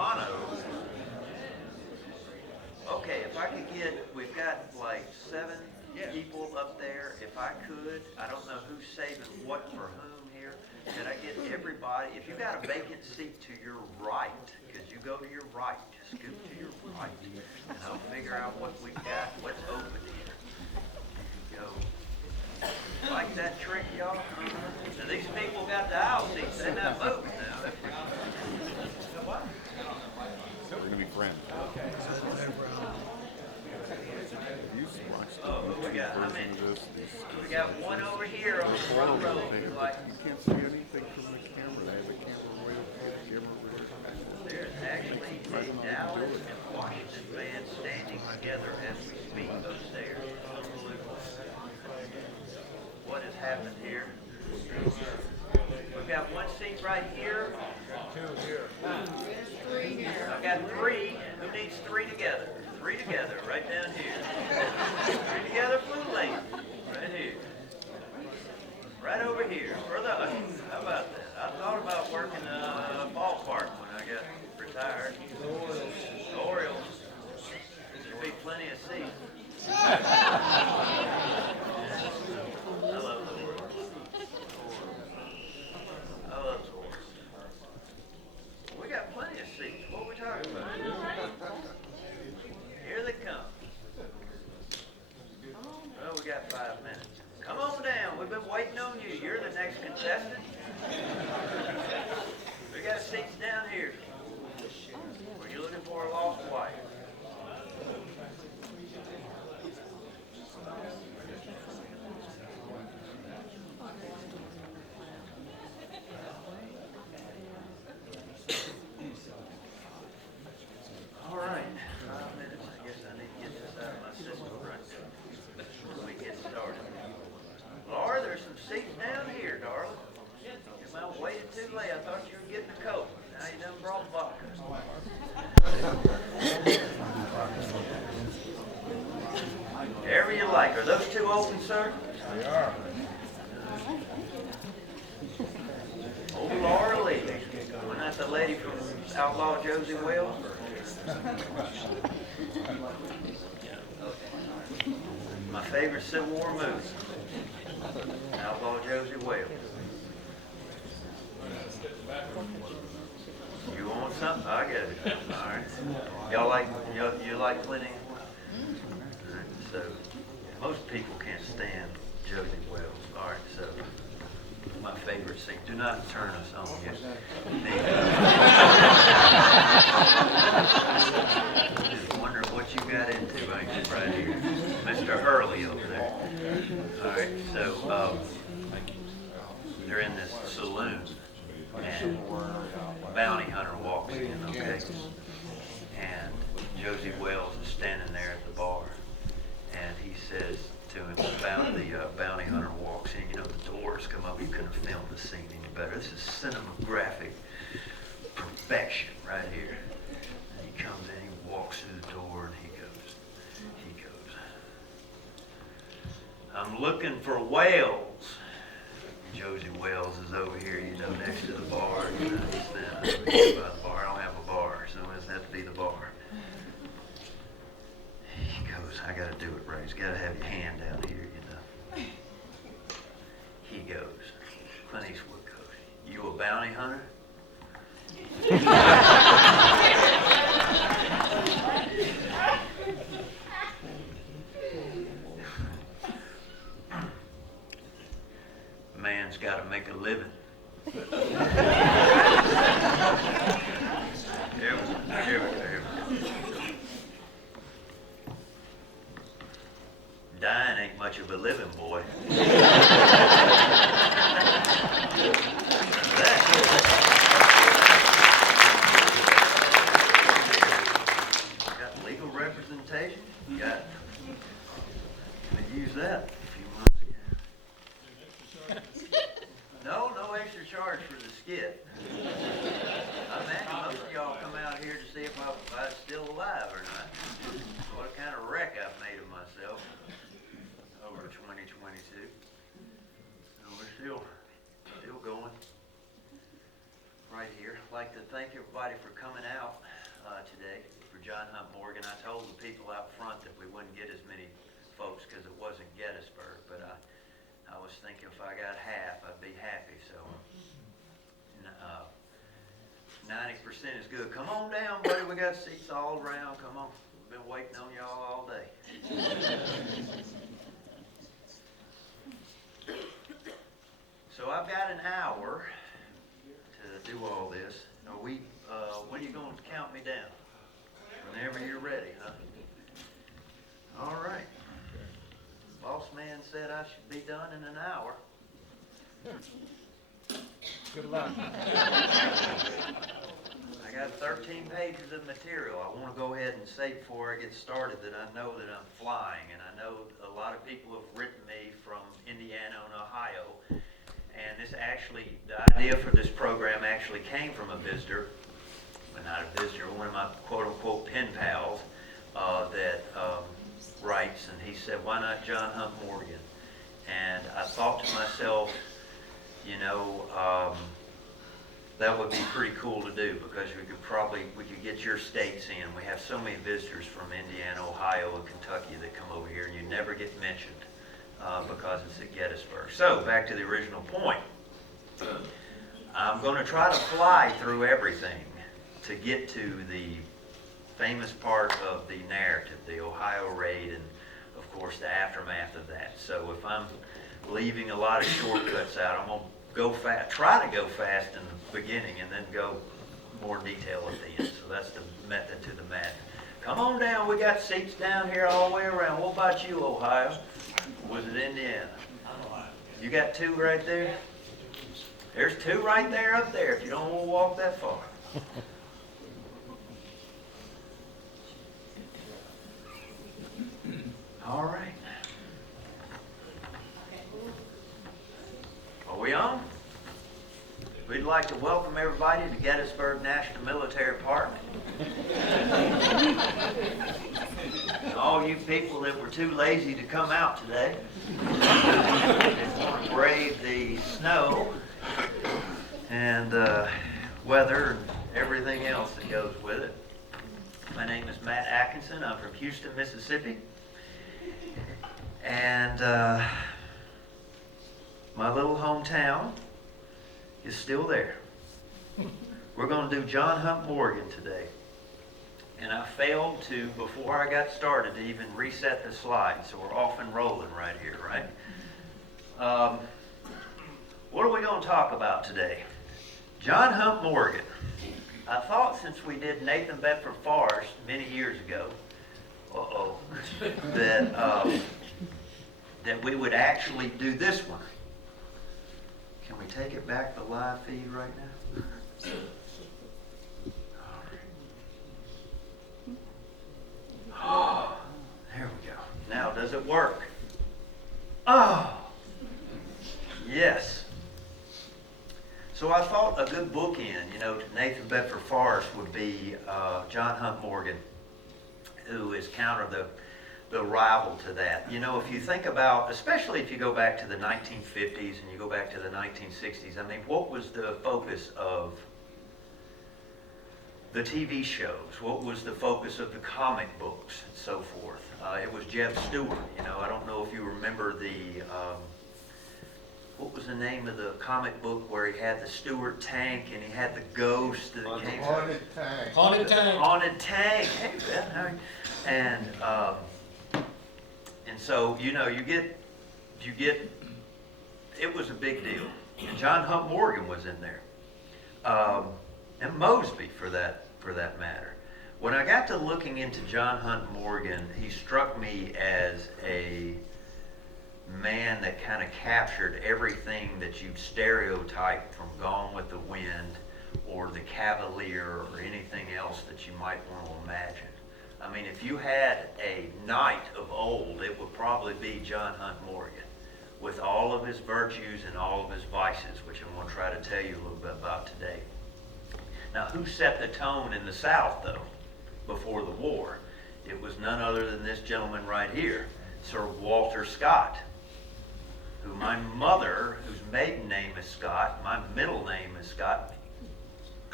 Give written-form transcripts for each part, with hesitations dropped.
mono. Okay, if I could get, we've got like 7 people up there. If I could, I don't know who's saving what for whom here. Can I get everybody, if you got a vacant seat to your right, because you go to your right, just scoot to your right, and I'll figure out what we've got, what's open here. Go. Like that trick, y'all? Now, these people got the aisle seats. They're not moving now. We're going to be friends. Okay. You watched We got, how many? this. We got one over here on the front row. Like, You can't see anything from the camera. They have a camera way up here, camera over here. there's actually a Dallas and Washington band standing together as we speak upstairs. Unbelievable. What has happened here? We've got one seat right here. Two here. I've got 3. Who needs 3 together? 3 together, right down here. 3 together, blue lane. Right here. Right over here. For the ushers. How about that? I thought about working a ballpark when I got retired. The Orioles. There'd be plenty of seats. I love the Orioles. I love the Orioles. We got plenty of seats. What are we talking about? Here they come. Well, we got 5 minutes. Come on down. We've been waiting on you. You're the next contestant. We got seats down here. Were you looking for a lost wife? All right. 5 minutes. I guess I need to get this out of my system right now before we get started. Laura, there's some seats down here, darling. Am I waited too late? I thought you were getting a coat. Now you done brought vodka. Wherever you like. Are those 2 open, sir? They are. Old Laura Lee. Wasn't that the lady from Outlaw Josie Wells? My favorite Civil War movie. Outlaw Josie Wells. You want something? I get it. All right. Y'all like, you like Clint Eastwood? All right, so, most people can't stand Josie Wells. All right, so, my favorite scene. Do not turn us on yet. Just wondering what you got into, ain't you, right here? Mr. Hurley over there. All right, so, they're in this saloon, and bounty hunter walks in, okay? And Josie Wells is standing there at the bar, and he says to him, the bounty hunter walks in, you know, the doors come up, you couldn't have filmed the scene any better. This is cinematographic perfection right here. And he comes in, he walks through the door, and he goes, I'm looking for whales. Josie Wells is over here, you know, next to the bar. You know, he's standing by the bar. I don't have a bar, so it doesn't have to be the bar. He goes, I got to do it right. He's got to have your hand out here, you know. He goes, Clint Eastwood goes, you a bounty hunter? Man's got to make a living. Here we go. Dying ain't much of a living, boy. Got legal representation. Got. We use that a few months ago. No extra charge for the skit. I imagine most of y'all come out here to see if I'm still alive or not. What kind of wreck I've made of myself over 2022. And we're still going right here. I'd like to thank everybody for coming out today for John Hunt Morgan. I told the people out front that we wouldn't get as many folks because it wasn't Gettysburg, but I was thinking if I got half, I'd be happy. So 90% is good. Come on down, buddy. We got seats all around. Come on. We've been waiting on y'all all day. So I've got an hour to do all this. When are you going to count me down? Whenever you're ready, huh? All right. Boss man said I should be done in an hour. Good luck. I got 13 pages of material. I want to go ahead and say before I get started that I know that I'm flying, and I know a lot of people have written me from Indiana and Ohio, and the idea for this program actually came from a visitor, but not a visitor, one of my quote-unquote pen pals that writes, and he said, why not John Hunt Morgan? And I thought to myself, that would be pretty cool to do because we could get your states in. We have so many visitors from Indiana, Ohio, and Kentucky that come over here, and you never get mentioned because it's at Gettysburg. So back to the original point. I'm going to try to fly through everything to get to the famous part of the narrative, the Ohio raid, and of course the aftermath of that. So if I'm leaving a lot of shortcuts out, I'm going to try to go fast in the beginning and then go more detail at the end. So that's the method to the madness. Come on down. We got seats down here all the way around. What about you, Ohio? Was it Indiana? You got two right there? There's two right there up there if you don't want to walk that far. All right. Are we on? We'd like to welcome everybody to Gettysburg National Military Park. All you people that were too lazy to come out today, want to brave the snow and weather and everything else that goes with it. My name is Matt Atkinson. I'm from Houston, Mississippi. And my little hometown is still there. We're going to do John Hunt Morgan today. And I failed to, before I got started, to even reset the slide. So we're off and rolling right here, right? What are we going to talk about today? John Hunt Morgan. I thought since we did Nathan Bedford Forrest many years ago, that we would actually do this one. Can we take it back the live feed right now? Oh, there we go. Now, does it work? Oh, yes. So I thought a good bookend, to Nathan Bedford Forrest would be John Hunt Morgan, who is counter the rival to that. If you think about, especially if you go back to the 1950s and you go back to the 1960s, I mean, what was the focus of the TV shows? What was the focus of the comic books and so forth? It was Jeb Stewart. I don't know if you remember what was the name of the comic book where he had the Stewart tank and he had the ghost that came? Haunted Tank. Haunted Tank. Haunted Tank. Hey, Ben, and so, you get, it was a big deal. And John Hunt Morgan was in there. And Mosby, for that matter. When I got to looking into John Hunt Morgan, he struck me as a man that kind of captured everything that you'd stereotype from Gone with the Wind or The Cavalier or anything else that you might want to imagine. I mean, if you had a knight of old, it would probably be John Hunt Morgan, with all of his virtues and all of his vices, which I'm going to try to tell you a little bit about today. Now, who set the tone in the South, though, before the war? It was none other than this gentleman right here, Sir Walter Scott, who my mother, whose maiden name is Scott, my middle name is Scott,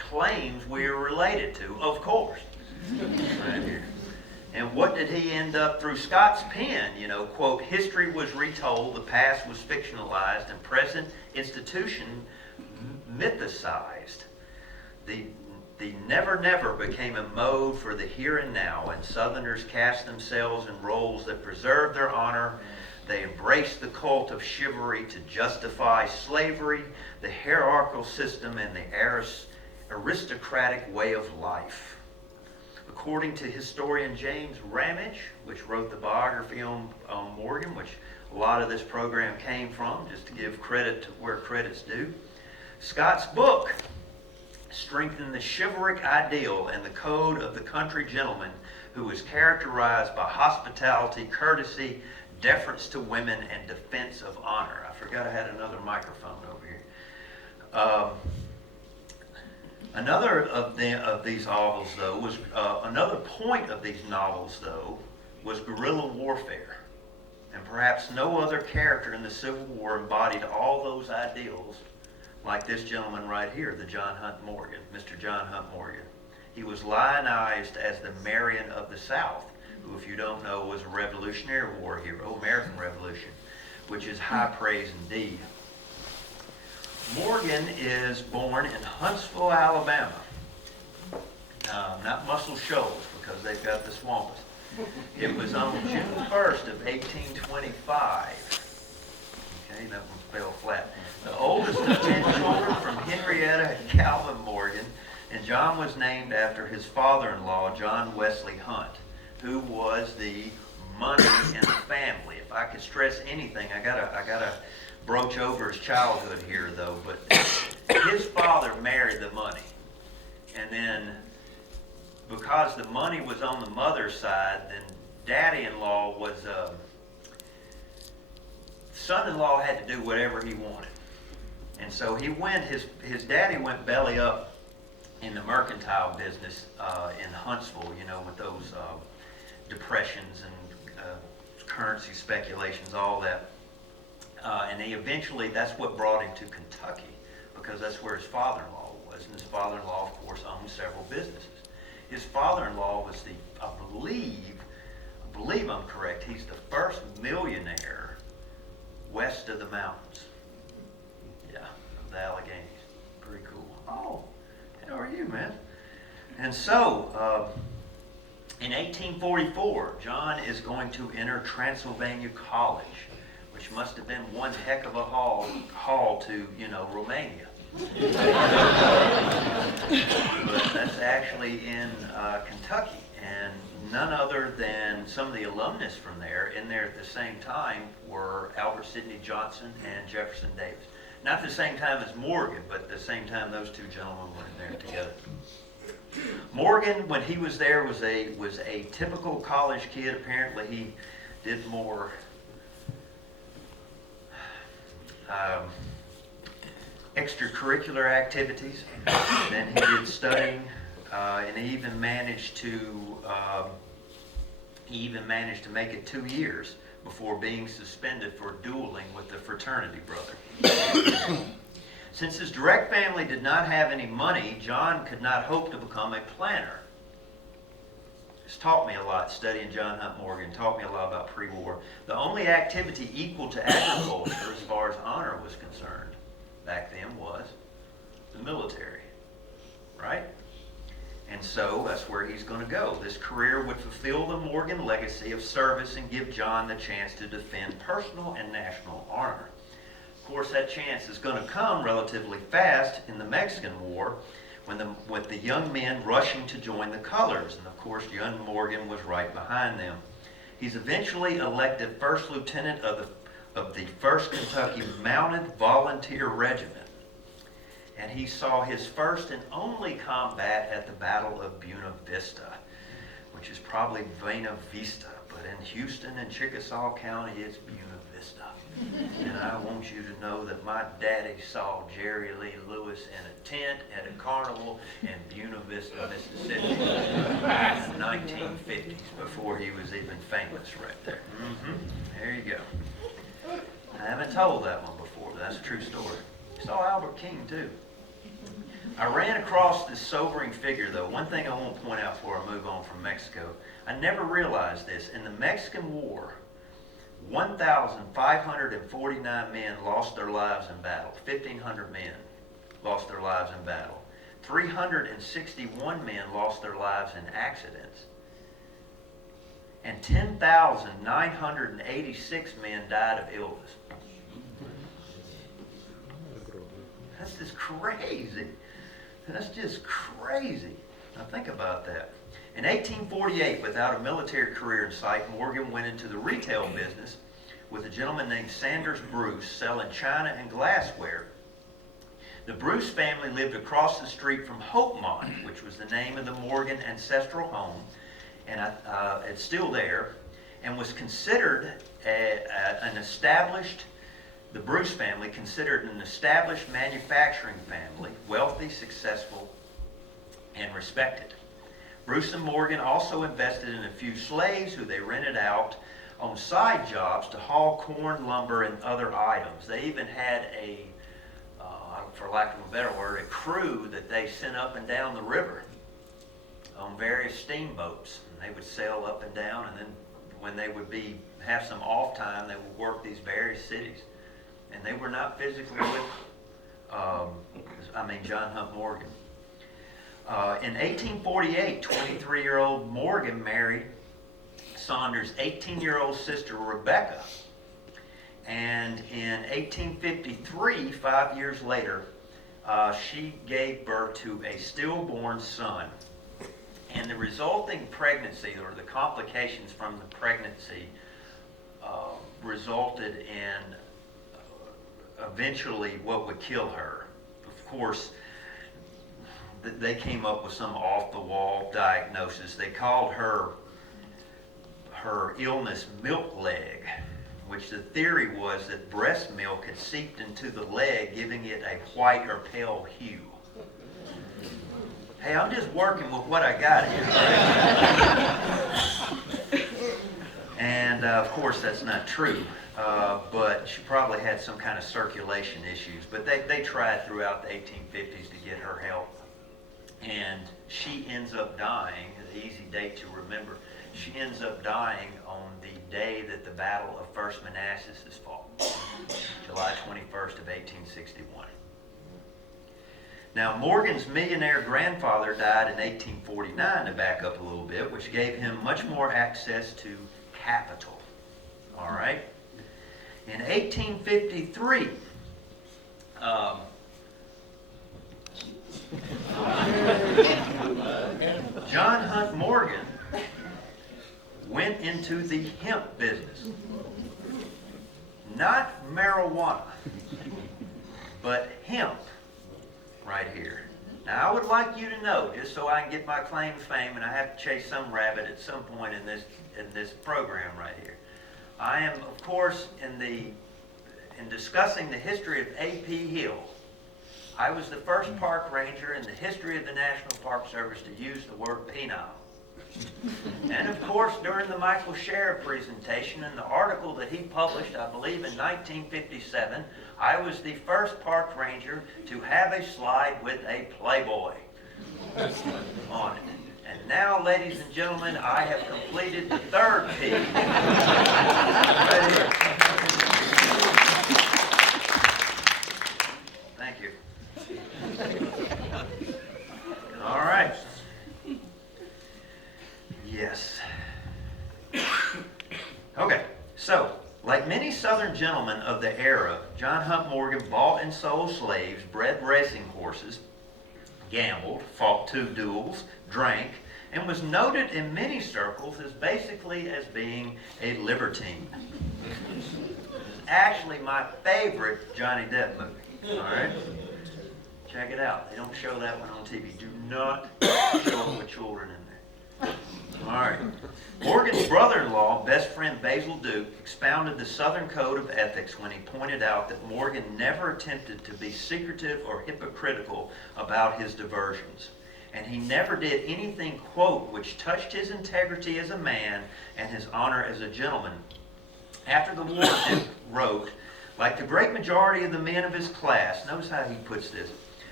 claims we are related to, of course. Right here. And what did he end up through Scott's pen? You know, quote, history was retold, the past was fictionalized, and present institution mythicized. The never never became a mode for the here and now, and Southerners cast themselves in roles that preserved their honor. They embraced the cult of chivalry to justify slavery, the hierarchical system, and the aristocratic way of life. According to historian James Ramage, which wrote the biography on Morgan, which a lot of this program came from, just to give credit to where credit's due, Scott's book strengthened the chivalric ideal and the code of the country gentleman who was characterized by hospitality, courtesy, deference to women, and defense of honor. I forgot I had another microphone over here. Another of these novels, though, was another point of these novels, though, was guerrilla warfare, and perhaps no other character in the Civil War embodied all those ideals like this gentleman right here, the John Hunt Morgan, Mr. John Hunt Morgan. He was lionized as the Marion of the South, who, if you don't know, was a Revolutionary War hero, American Revolution, which is high praise indeed. Morgan is born in Huntsville, Alabama. Not Muscle Shoals, because they've got the swampers. It was on June 1st of 1825. Okay, that one fell flat. The oldest of 10 children from Henrietta and Calvin Morgan, and John was named after his father-in-law, John Wesley Hunt, who was the money in the family. If I could stress anything, I gotta broach over his childhood here, though. But his father married the money, and then because the money was on the mother's side, then daddy-in-law was son-in-law had to do whatever he wanted. And so he went, his daddy went belly up in the mercantile business in Huntsville, you know, with those depressions and currency speculations, all that. And he eventually, that's what brought him to Kentucky, because that's where his father-in-law was. And his father-in-law, of course, owned several businesses. His father-in-law was I believe I'm correct, he's the first millionaire west of the mountains. Yeah, of the Alleghenies. Pretty cool. Oh, how are you, man? And so, in 1844, John is going to enter Transylvania College, which must have been one heck of a haul to, you know, Romania. But that's actually in Kentucky, and none other than some of the alumnus from there. In there at the same time were Albert Sidney Johnson and Jefferson Davis. Not the same time as Morgan, but at the same time those two gentlemen were in there together. Morgan, when he was there, was a typical college kid. Apparently, he did more extracurricular activities than he did studying, and he even managed to make it 2 years before being suspended for dueling with the fraternity brother. Since his direct family did not have any money, John could not hope to become a planter. It's taught me a lot, studying John Hunt Morgan, taught me a lot about pre-war. The only activity equal to agriculture, as far as honor was concerned, back then was the military, right? And so that's where he's going to go. This career would fulfill the Morgan legacy of service and give John the chance to defend personal and national honor. Of course, that chance is going to come relatively fast in the Mexican War, with the young men rushing to join the colors. And of course, young Morgan was right behind them. He's eventually elected first lieutenant of the 1st Kentucky Mounted Volunteer Regiment. And he saw his first and only combat at the Battle of Buena Vista, which is probably Buena Vista, but in Houston and Chickasaw County, it's Buena Vista. And I want you to know that my daddy saw Jerry Lee Lewis in a tent at a carnival in Buena Vista, Mississippi, in the 1950s, before he was even famous right there. There you go. I haven't told that one before, but that's a true story. Saw Albert King, too. I ran across this sobering figure, though. One thing I want to point out before I move on from Mexico. I never realized this. In the Mexican War, 1,549 men lost their lives in battle. 1,500 men lost their lives in battle. 361 men lost their lives in accidents. And 10,986 men died of illness. That's just crazy. That's just crazy. Now think about that. In 1848, without a military career in sight, Morgan went into the retail business with a gentleman named Sanders Bruce selling china and glassware. The Bruce family lived across the street from Hopemont, which was the name of the Morgan ancestral home, and it's still there, and was considered the Bruce family considered an established manufacturing family, wealthy, successful, and respected. Bruce and Morgan also invested in a few slaves who they rented out on side jobs to haul corn, lumber, and other items. They even had for lack of a better word, a crew that they sent up and down the river on various steamboats. And they would sail up and down, and then when they would have some off time, they would work these various cities. And they were not physically with, John Hunt Morgan. In 1848, 23-year-old Morgan married Saunders' 18-year-old sister, Rebecca. And in 1853, 5 years later, she gave birth to a stillborn son. And the resulting pregnancy, or the complications from the pregnancy, resulted in eventually what would kill her. Of course, they came up with some off-the-wall diagnosis. They called her illness milk leg, which the theory was that breast milk had seeped into the leg, giving it a white or pale hue. Hey, I'm just working with what I got here. And of course, that's not true. But she probably had some kind of circulation issues. But they tried throughout the 1850s to get her help. And she ends up dying, an easy date to remember. She ends up dying on the day that the Battle of First Manassas is fought, July 21st of 1861. Now, Morgan's millionaire grandfather died in 1849, to back up a little bit, which gave him much more access to capital. All right? In 1853, John Hunt Morgan went into the hemp business. Not marijuana, but hemp right here. Now, I would like you to know, just so I can get my claim to fame, and I have to chase some rabbit at some point in this program right here. I am, of course, in discussing the history of A.P. Hill, I was the first park ranger in the history of the National Park Service to use the word penile. And of course, during the Michael Sheriff presentation and the article that he published, I believe in 1957, I was the first park ranger to have a slide with a Playboy on it. And now, ladies and gentlemen, I have completed the third P. Right here. Thank you. All right. Yes. Okay, so, like many Southern gentlemen of the era, John Hunt Morgan bought and sold slaves, bred racing horses, gambled, fought 2 duels, drank, and was noted in many circles as being a libertine. It's actually my favorite Johnny Depp movie. All right? Check it out. They don't show that one on TV. Do not show it with children in there. All right. Morgan's brother-in-law, best friend Basil Duke, expounded the Southern Code of Ethics when he pointed out that Morgan never attempted to be secretive or hypocritical about his diversions. And he never did anything, quote, which touched his integrity as a man and his honor as a gentleman. After the war, Duke wrote, like the great majority of the men of his class, notice how he puts this,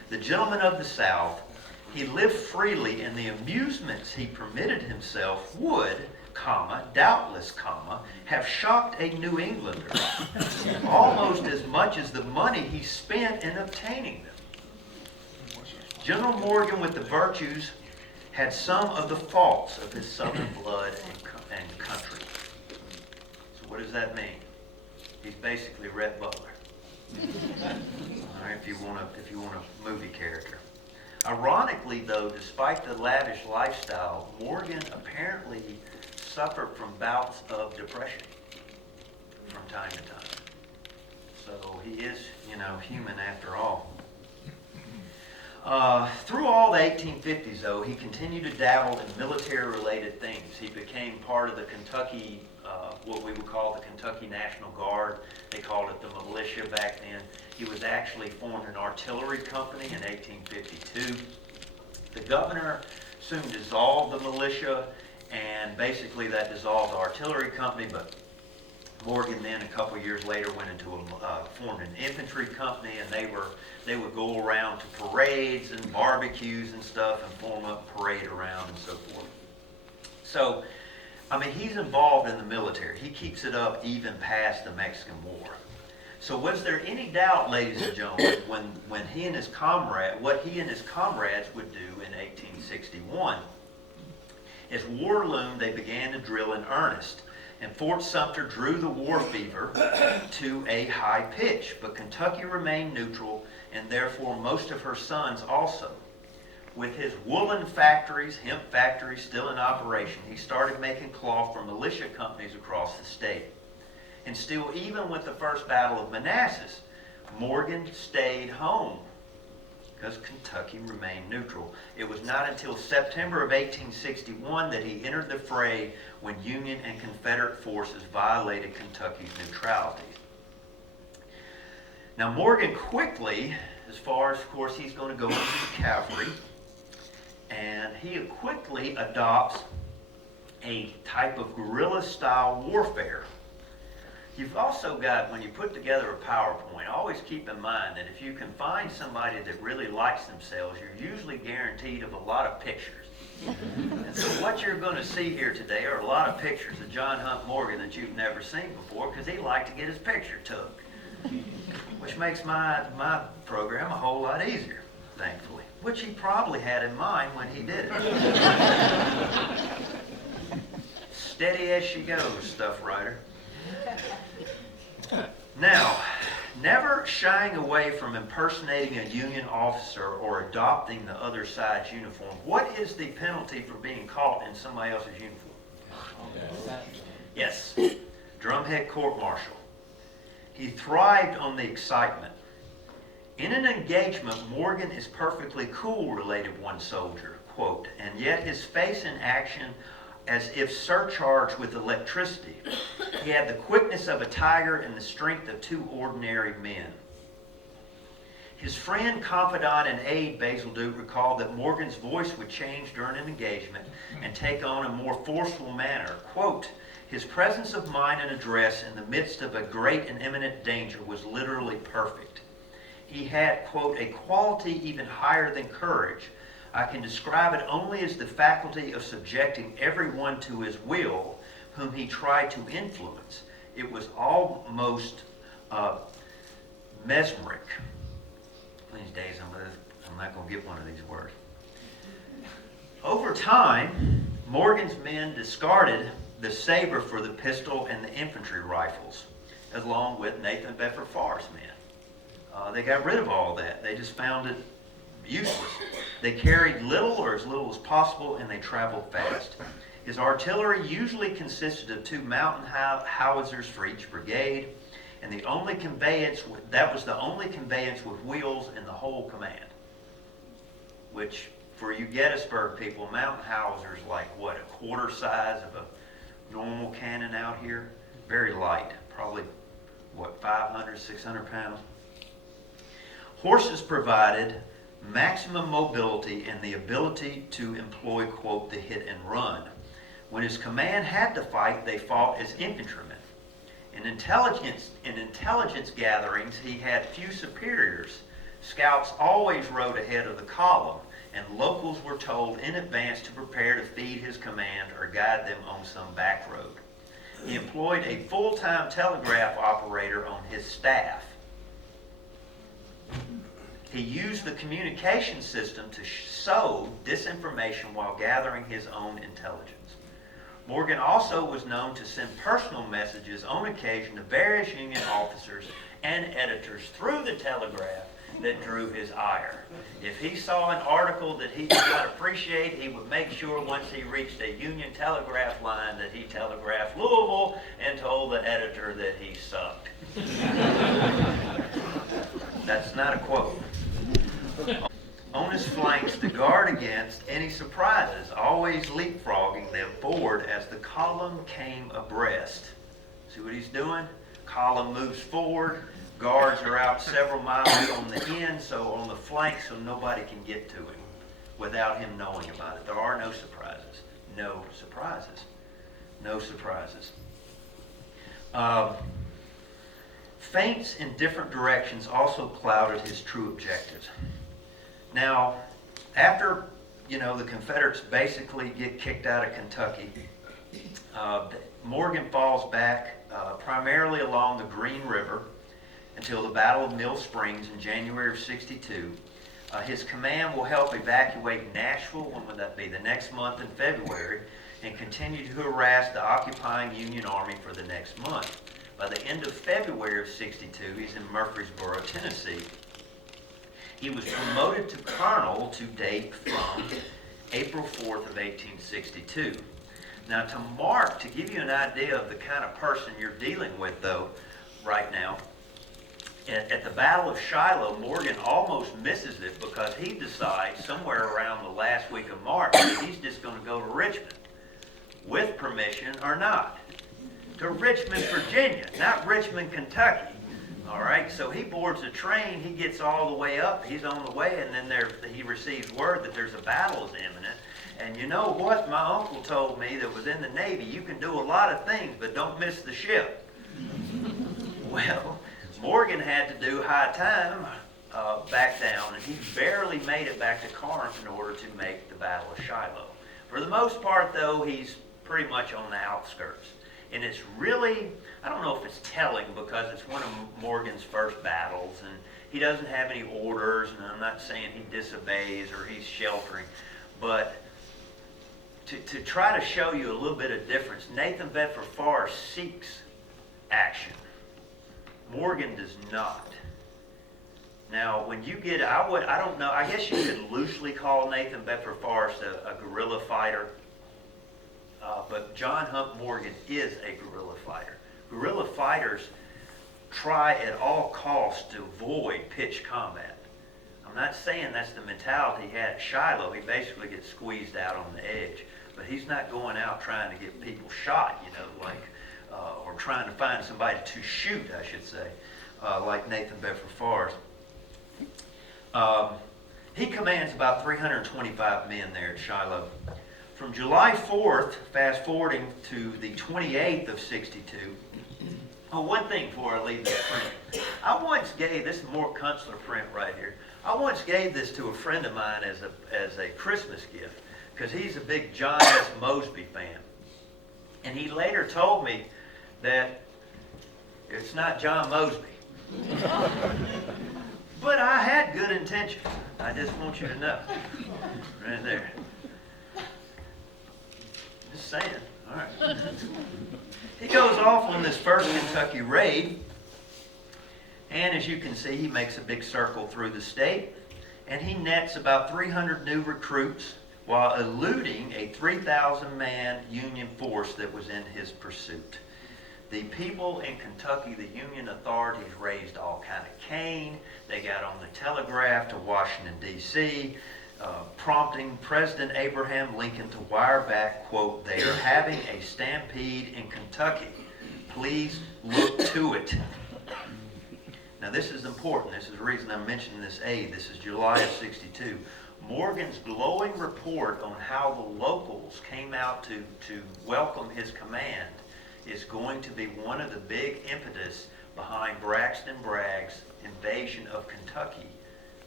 the gentleman of the South, he lived freely, and the amusements he permitted himself would, doubtless, have shocked a New Englander almost as much as the money he spent in obtaining them. General Morgan, with the virtues, had some of the faults of his southern blood and country. So what does that mean? He's basically Rhett Butler. All right, if you want a movie character. Ironically, though, despite the lavish lifestyle, Morgan apparently suffered from bouts of depression from time to time. So he is, human after all. Through all the 1850s, though, he continued to dabble in military-related things. He became part of the Kentucky, what we would call the Kentucky National Guard. They called it the militia back then. He was actually formed an artillery company in 1852. The governor soon dissolved the militia, and basically that dissolved the artillery company, but Morgan then a couple years later went into formed an infantry company, and they would go around to parades and barbecues and stuff and form up a parade around and so forth. So, he's involved in the military. He keeps it up even past the Mexican War. So was there any doubt, ladies and gentlemen, when what he and his comrades would do in 1861? As war loomed, they began to drill in earnest, and Fort Sumter drew the war fever to a high pitch, but Kentucky remained neutral, and therefore most of her sons also. With his woolen factories, hemp factories still in operation, he started making cloth for militia companies across the state. And still, even with the first Battle of Manassas, Morgan stayed home because Kentucky remained neutral. It was not until September of 1861 that he entered the fray when Union and Confederate forces violated Kentucky's neutrality. Now, Morgan quickly, as far as, of course, he's going to go into the cavalry, and he quickly adopts a type of guerrilla-style warfare. You've also got, when you put together a PowerPoint, always keep in mind that if you can find somebody that really likes themselves, you're usually guaranteed of a lot of pictures. And so what you're going to see here today are a lot of pictures of John Hunt Morgan that you've never seen before, because he liked to get his picture took, which makes my program a whole lot easier, thankfully, which he probably had in mind when he did it. Steady as she goes, stuff writer. Now, never shying away from impersonating a Union officer or adopting the other side's uniform. What is the penalty for being caught in somebody else's uniform? Yes, drumhead court-martial. He thrived on the excitement. In an engagement, Morgan is perfectly cool, related one soldier, quote, and yet his face in action as if surcharged with electricity. He had the quickness of a tiger and the strength of two ordinary men. His friend, confidant, and aide, Basil Duke, recalled that Morgan's voice would change during an engagement and take on a more forceful manner. Quote, his presence of mind and address in the midst of a great and imminent danger was literally perfect. He had, quote, a quality even higher than courage. I can describe it only as the faculty of subjecting everyone to his will, whom he tried to influence. It was almost mesmeric. One of these days I'm not going to get one of these words. Over time, Morgan's men discarded the saber for the pistol and the infantry rifles, along with Nathan Bedford Forrest's men. They got rid of all that. They just found it useless. They carried little or as little as possible, and they traveled fast. His artillery usually consisted of 2 mountain howitzers for each brigade, and that was the only conveyance with wheels in the whole command. Which, for you Gettysburg people, mountain howitzers like what, a quarter size of a normal cannon out here? Very light, probably what, 500, 600 pounds? Horses provided maximum mobility and the ability to employ, quote, the hit and run. When his command had to fight, they fought as infantrymen. In intelligence gatherings, he had few superiors, Scouts always rode ahead of the column, and locals were told in advance to prepare to feed his command or guide them on some back road. He employed a full-time telegraph operator on his staff. He used the communication system to sow disinformation while gathering his own intelligence. Morgan also was known to send personal messages on occasion to various Union officers and editors through the telegraph that drew his ire. If he saw an article that he did not appreciate, he would make sure once he reached a Union telegraph line that he telegraphed Louisville and told the editor that he sucked. That's not a quote. On his flanks to guard against any surprises, always leapfrogging them forward as the column came abreast. See what he's doing? Column moves forward. Guards are out several miles on the end, so on the flank, so nobody can get to him without him knowing about it. There are no surprises. No surprises. No surprises. Feints in different directions also clouded his true objectives. Now, after, the Confederates basically get kicked out of Kentucky, Morgan falls back primarily along the Green River until the Battle of Mill Springs in January of '62. His command will help evacuate Nashville, when would that be? The next month in February, and continue to harass the occupying Union Army for the next month. By the end of February of '62, he's in Murfreesboro, Tennessee. He was promoted to colonel to date from April 4th of 1862. Now to give you an idea of the kind of person you're dealing with though, right now, at the Battle of Shiloh, Morgan almost misses it because he decides somewhere around the last week of March that he's just going to go to Richmond, with permission or not. To Richmond, Virginia, not Richmond, Kentucky. All right, so he boards a train, he gets all the way up, he's on the way, and then he receives word that there's a battle is imminent. And you know what? My uncle told me that was in the Navy, you can do a lot of things, but don't miss the ship. Well, Morgan had to do high time back down, and he barely made it back to Corinth in order to make the Battle of Shiloh. For the most part, though, he's pretty much on the outskirts. And it's really, I don't know if it's telling because it's one of Morgan's first battles, and he doesn't have any orders, and I'm not saying he disobeys or he's sheltering, but to try to show you a little bit of difference, Nathan Bedford Forrest seeks action. Morgan does not. Now, when you get, I don't know, I guess you could loosely call Nathan Bedford Forrest a guerrilla fighter, but John Hunt Morgan is a guerrilla fighter. Guerrilla fighters try at all costs to avoid pitched combat. I'm not saying that's the mentality he had at Shiloh. He basically gets squeezed out on the edge, but he's not going out trying to get people shot, or trying to find somebody to shoot, I should say, like Nathan Bedford Forrest. He commands about 325 men there at Shiloh. From July 4th, fast forwarding to the 28th of '62, one thing before I leave this print. I once gave, this is more Kunstler print right here, I once gave this to a friend of mine as a Christmas gift, because he's a big John S. Mosby fan. And he later told me that it's not John Mosby. But I had good intentions. I just want you to know. Right there. Just saying. All right. He goes off on this first Kentucky raid. And as you can see, he makes a big circle through the state. And he nets about 300 new recruits while eluding a 3,000-man Union force that was in his pursuit. The people in Kentucky, the Union authorities, raised all kind of cane. They got on the telegraph to Washington, D.C., prompting President Abraham Lincoln to wire back, quote, "They are having a stampede in Kentucky. Please look to it." Now this is important. This is the reason I'm mentioning this aid. This is July of '62. Morgan's glowing report on how the locals came out to welcome his command is going to be one of the big impetus behind Braxton Bragg's invasion of Kentucky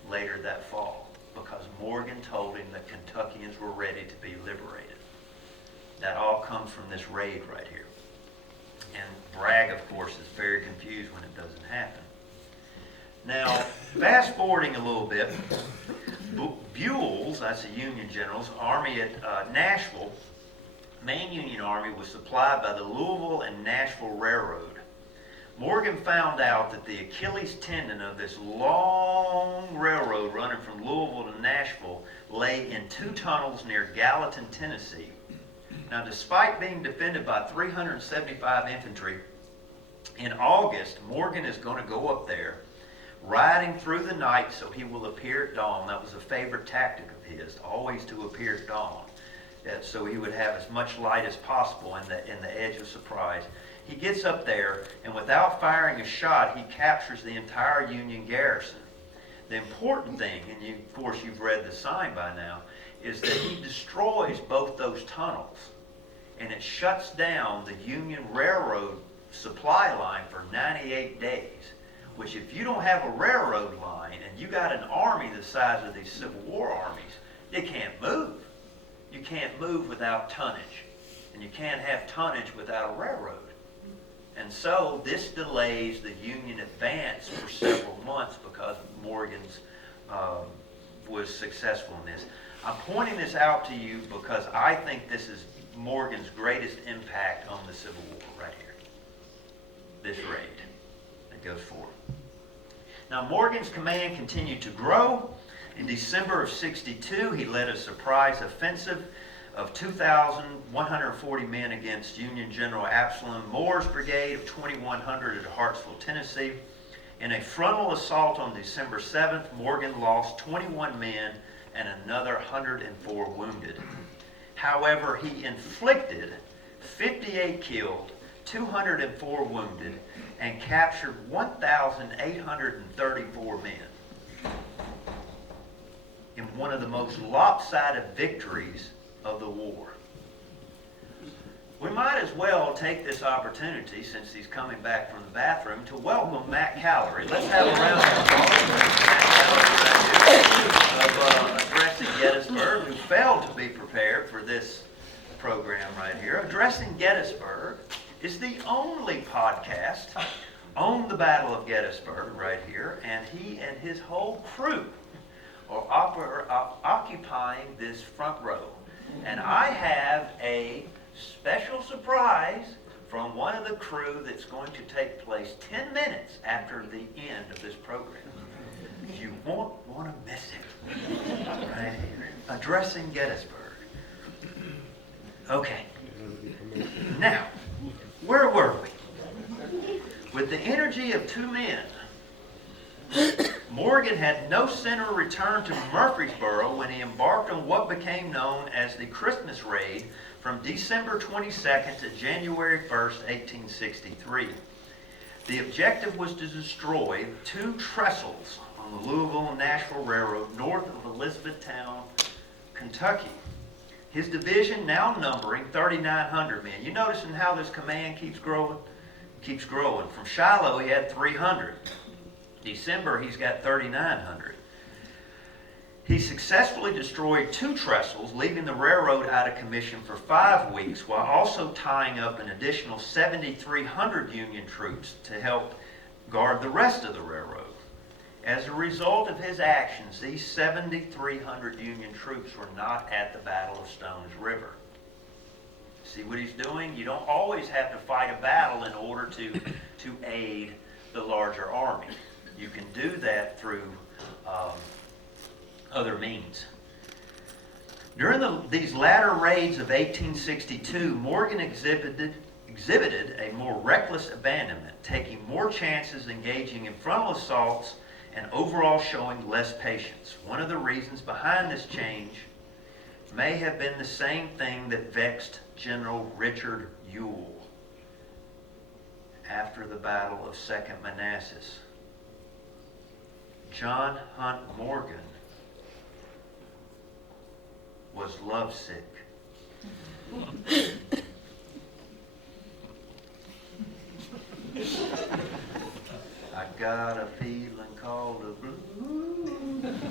later that fall because Morgan told him that Kentuckians were ready to be liberated. That all comes from this raid right here. And Bragg, of course, is very confused when it doesn't happen. Now, fast forwarding a little bit, Buell's, that's the Union general's, army at Nashville, main Union army was supplied by the Louisville and Nashville Railroad. Morgan found out that the Achilles tendon of this long railroad running from Louisville to Nashville lay in 2 tunnels near Gallatin, Tennessee. Now, despite being defended by 375 infantry, in August, Morgan is going to go up there, riding through the night so he will appear at dawn. That was a favorite tactic of his, always to appear at dawn, so he would have as much light as possible in the edge of surprise. He gets up there, and without firing a shot, he captures the entire Union garrison. The important thing, and of course you've read the sign by now, is that he destroys both those tunnels, and it shuts down the Union Railroad supply line for 98 days, which if you don't have a railroad line and you got an army the size of these Civil War armies, you can't move. You can't move without tonnage, and you can't have tonnage without a railroad. And so this delays the Union advance for several months because Morgan's was successful in this. I'm pointing this out to you because I think this is Morgan's greatest impact on the Civil War right here. This raid that goes forward. Now Morgan's command continued to grow. In December of '62, he led a surprise offensive of 2,140 men against Union General Absalom Moore's brigade of 2,100 at Hartsville, Tennessee. In a frontal assault on December 7th, Morgan lost 21 men and another 104 wounded. However, he inflicted 58 killed, 204 wounded, and captured 1,834 men in one of the most lopsided victories of the war. We might as well take this opportunity, since he's coming back from the bathroom, to welcome Matt Callery. Let's have a round of applause for Matt Callery of Addressing Gettysburg, who failed to be prepared for this program right here. Addressing Gettysburg is the only podcast on the Battle of Gettysburg right here, and he and his whole crew are occupying this front row. And I have a special surprise from one of the crew that's going to take place 10 minutes after the end of this program. You won't want to miss it. Right here. Addressing Gettysburg. Okay. Now, where were we? With the energy of 2 men, Morgan had no sooner returned to Murfreesboro when he embarked on what became known as the Christmas Raid from December 22nd to January 1st, 1863. The objective was to destroy 2 trestles on the Louisville and Nashville Railroad north of Elizabethtown, Kentucky. His division now numbering 3,900 men. You noticing how this command keeps growing? Keeps growing. From Shiloh, he had 300. December, he's got 3,900. He successfully destroyed 2 trestles, leaving the railroad out of commission for 5 weeks, while also tying up an additional 7,300 Union troops to help guard the rest of the railroad. As a result of his actions, these 7,300 Union troops were not at the Battle of Stones River. See what he's doing? You don't always have to fight a battle in order to aid the larger army. You can do that through other means. During these latter raids of 1862, Morgan exhibited a more reckless abandonment, taking more chances, engaging in frontal assaults, and overall showing less patience. One of the reasons behind this change may have been the same thing that vexed General Richard Ewell after the Battle of Second Manassas. John Hunt Morgan was lovesick. I got a feeling called the blues.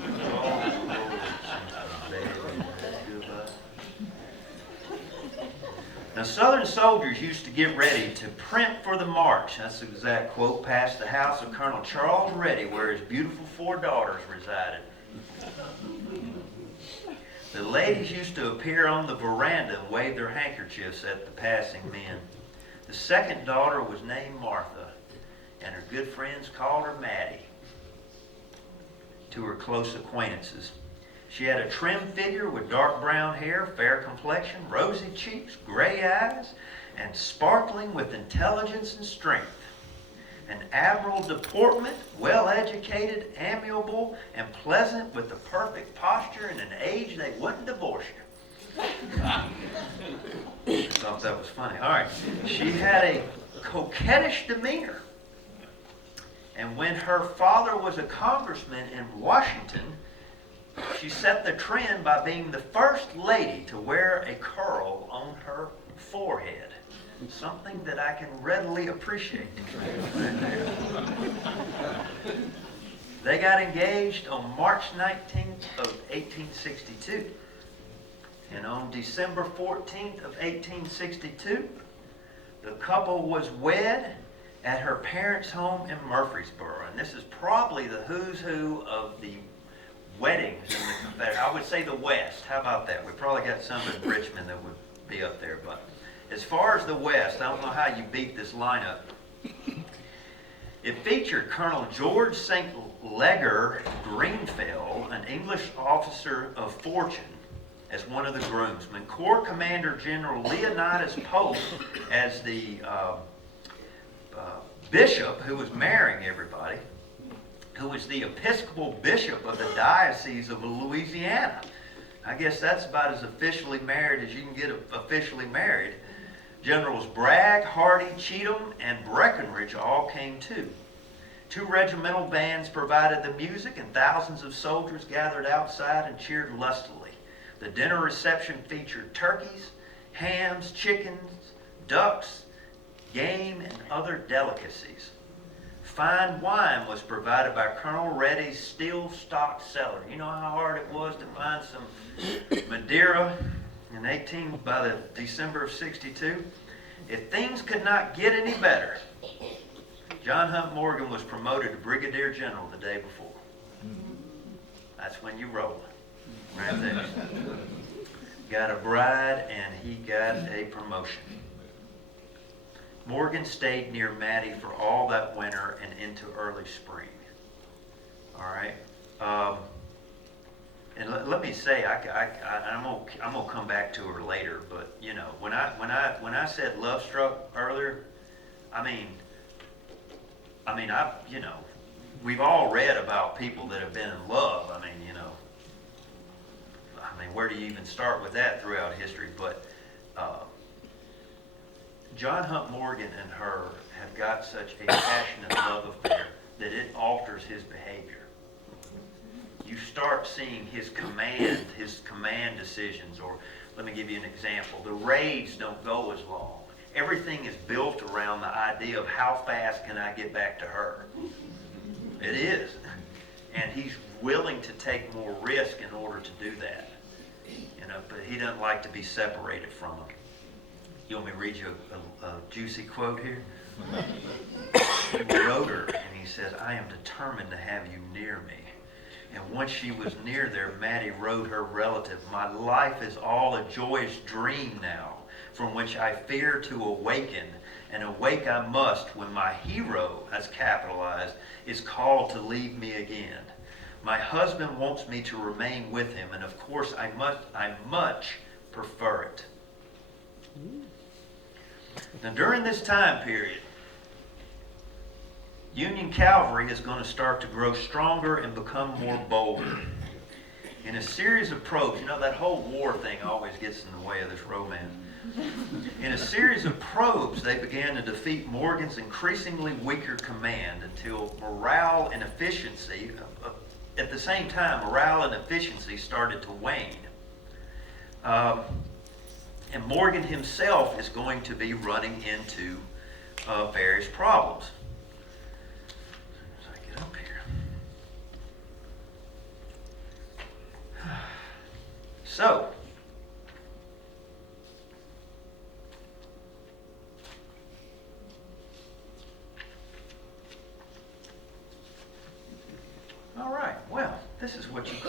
Now, Southern soldiers used to get ready to print for the march. That's the exact quote, past the house of Colonel Charles Reddy, where his beautiful 4 daughters resided. The ladies used to appear on the veranda and wave their handkerchiefs at the passing men. The second daughter was named Martha, and her good friends called her Maddie to her close acquaintances. She had a trim figure with dark brown hair, fair complexion, rosy cheeks, gray eyes, and sparkling with intelligence and strength. An admirable deportment, well-educated, amiable, and pleasant, with the perfect posture and an age they wouldn't divorce you. I thought that was funny. All right. She had a coquettish demeanor. And when her father was a congressman in Washington, she set the trend by being the first lady to wear a curl on her forehead. Something that I can readily appreciate. They got engaged on March 19th of 1862. And on December 14th of 1862, the couple was wed at her parents' home in Murfreesboro. And this is probably the who's who of the weddings in the Confederate. I would say the West. How about that? We probably got some in Richmond that would be up there. But as far as the West, I don't know how you beat this lineup. It featured Colonel George St. Leger Greenfell, an English officer of fortune, as one of the groomsmen. Corps Commander General Leonidas Pope as the bishop who was marrying everybody, who was the Episcopal bishop of the Diocese of Louisiana. I guess that's about as officially married as you can get officially married. Generals Bragg, Hardee, Cheatham, and Breckinridge all came too. 2 regimental bands provided the music, and thousands of soldiers gathered outside and cheered lustily. The dinner reception featured turkeys, hams, chickens, ducks, game, and other delicacies. Fine wine was provided by Colonel Reddy's steel stock cellar. You know how hard it was to find some Madeira by the December of 62? If things could not get any better, John Hunt Morgan was promoted to Brigadier General the day before. That's when you roll. Right there. Got a bride and he got a promotion. Morgan stayed near Maddie for all that winter and into early spring. All right. And let me say, I'm gonna come back to her later. But you know, when I said love struck earlier, I mean, we've all read about people that have been in love. Where do you even start with that throughout history? But John Hunt Morgan and her have got such a passionate love affair that it alters his behavior. You start seeing his command decisions, or let me give you an example. The raids don't go as long. Everything is built around the idea of how fast can I get back to her. It is. And he's willing to take more risk in order to do that. But he doesn't like to be separated from them. You want me to read you a juicy quote here? He wrote her, and he said, "I am determined to have you near me." And once she was near there, Maddie wrote her relative, "My life is all a joyous dream now, from which I fear to awaken, and awake I must when my hero," that's capitalized, "is called to leave me again. My husband wants me to remain with him, and of course I much prefer it." Now during this time period, Union cavalry is going to start to grow stronger and become more bolder. In a series of probes, that whole war thing always gets in the way of this romance. In a series of probes, they began to defeat Morgan's increasingly weaker command until morale and efficiency, at the same time, morale and efficiency started to wane. And Morgan himself is going to be running into various problems. As I get up here. So,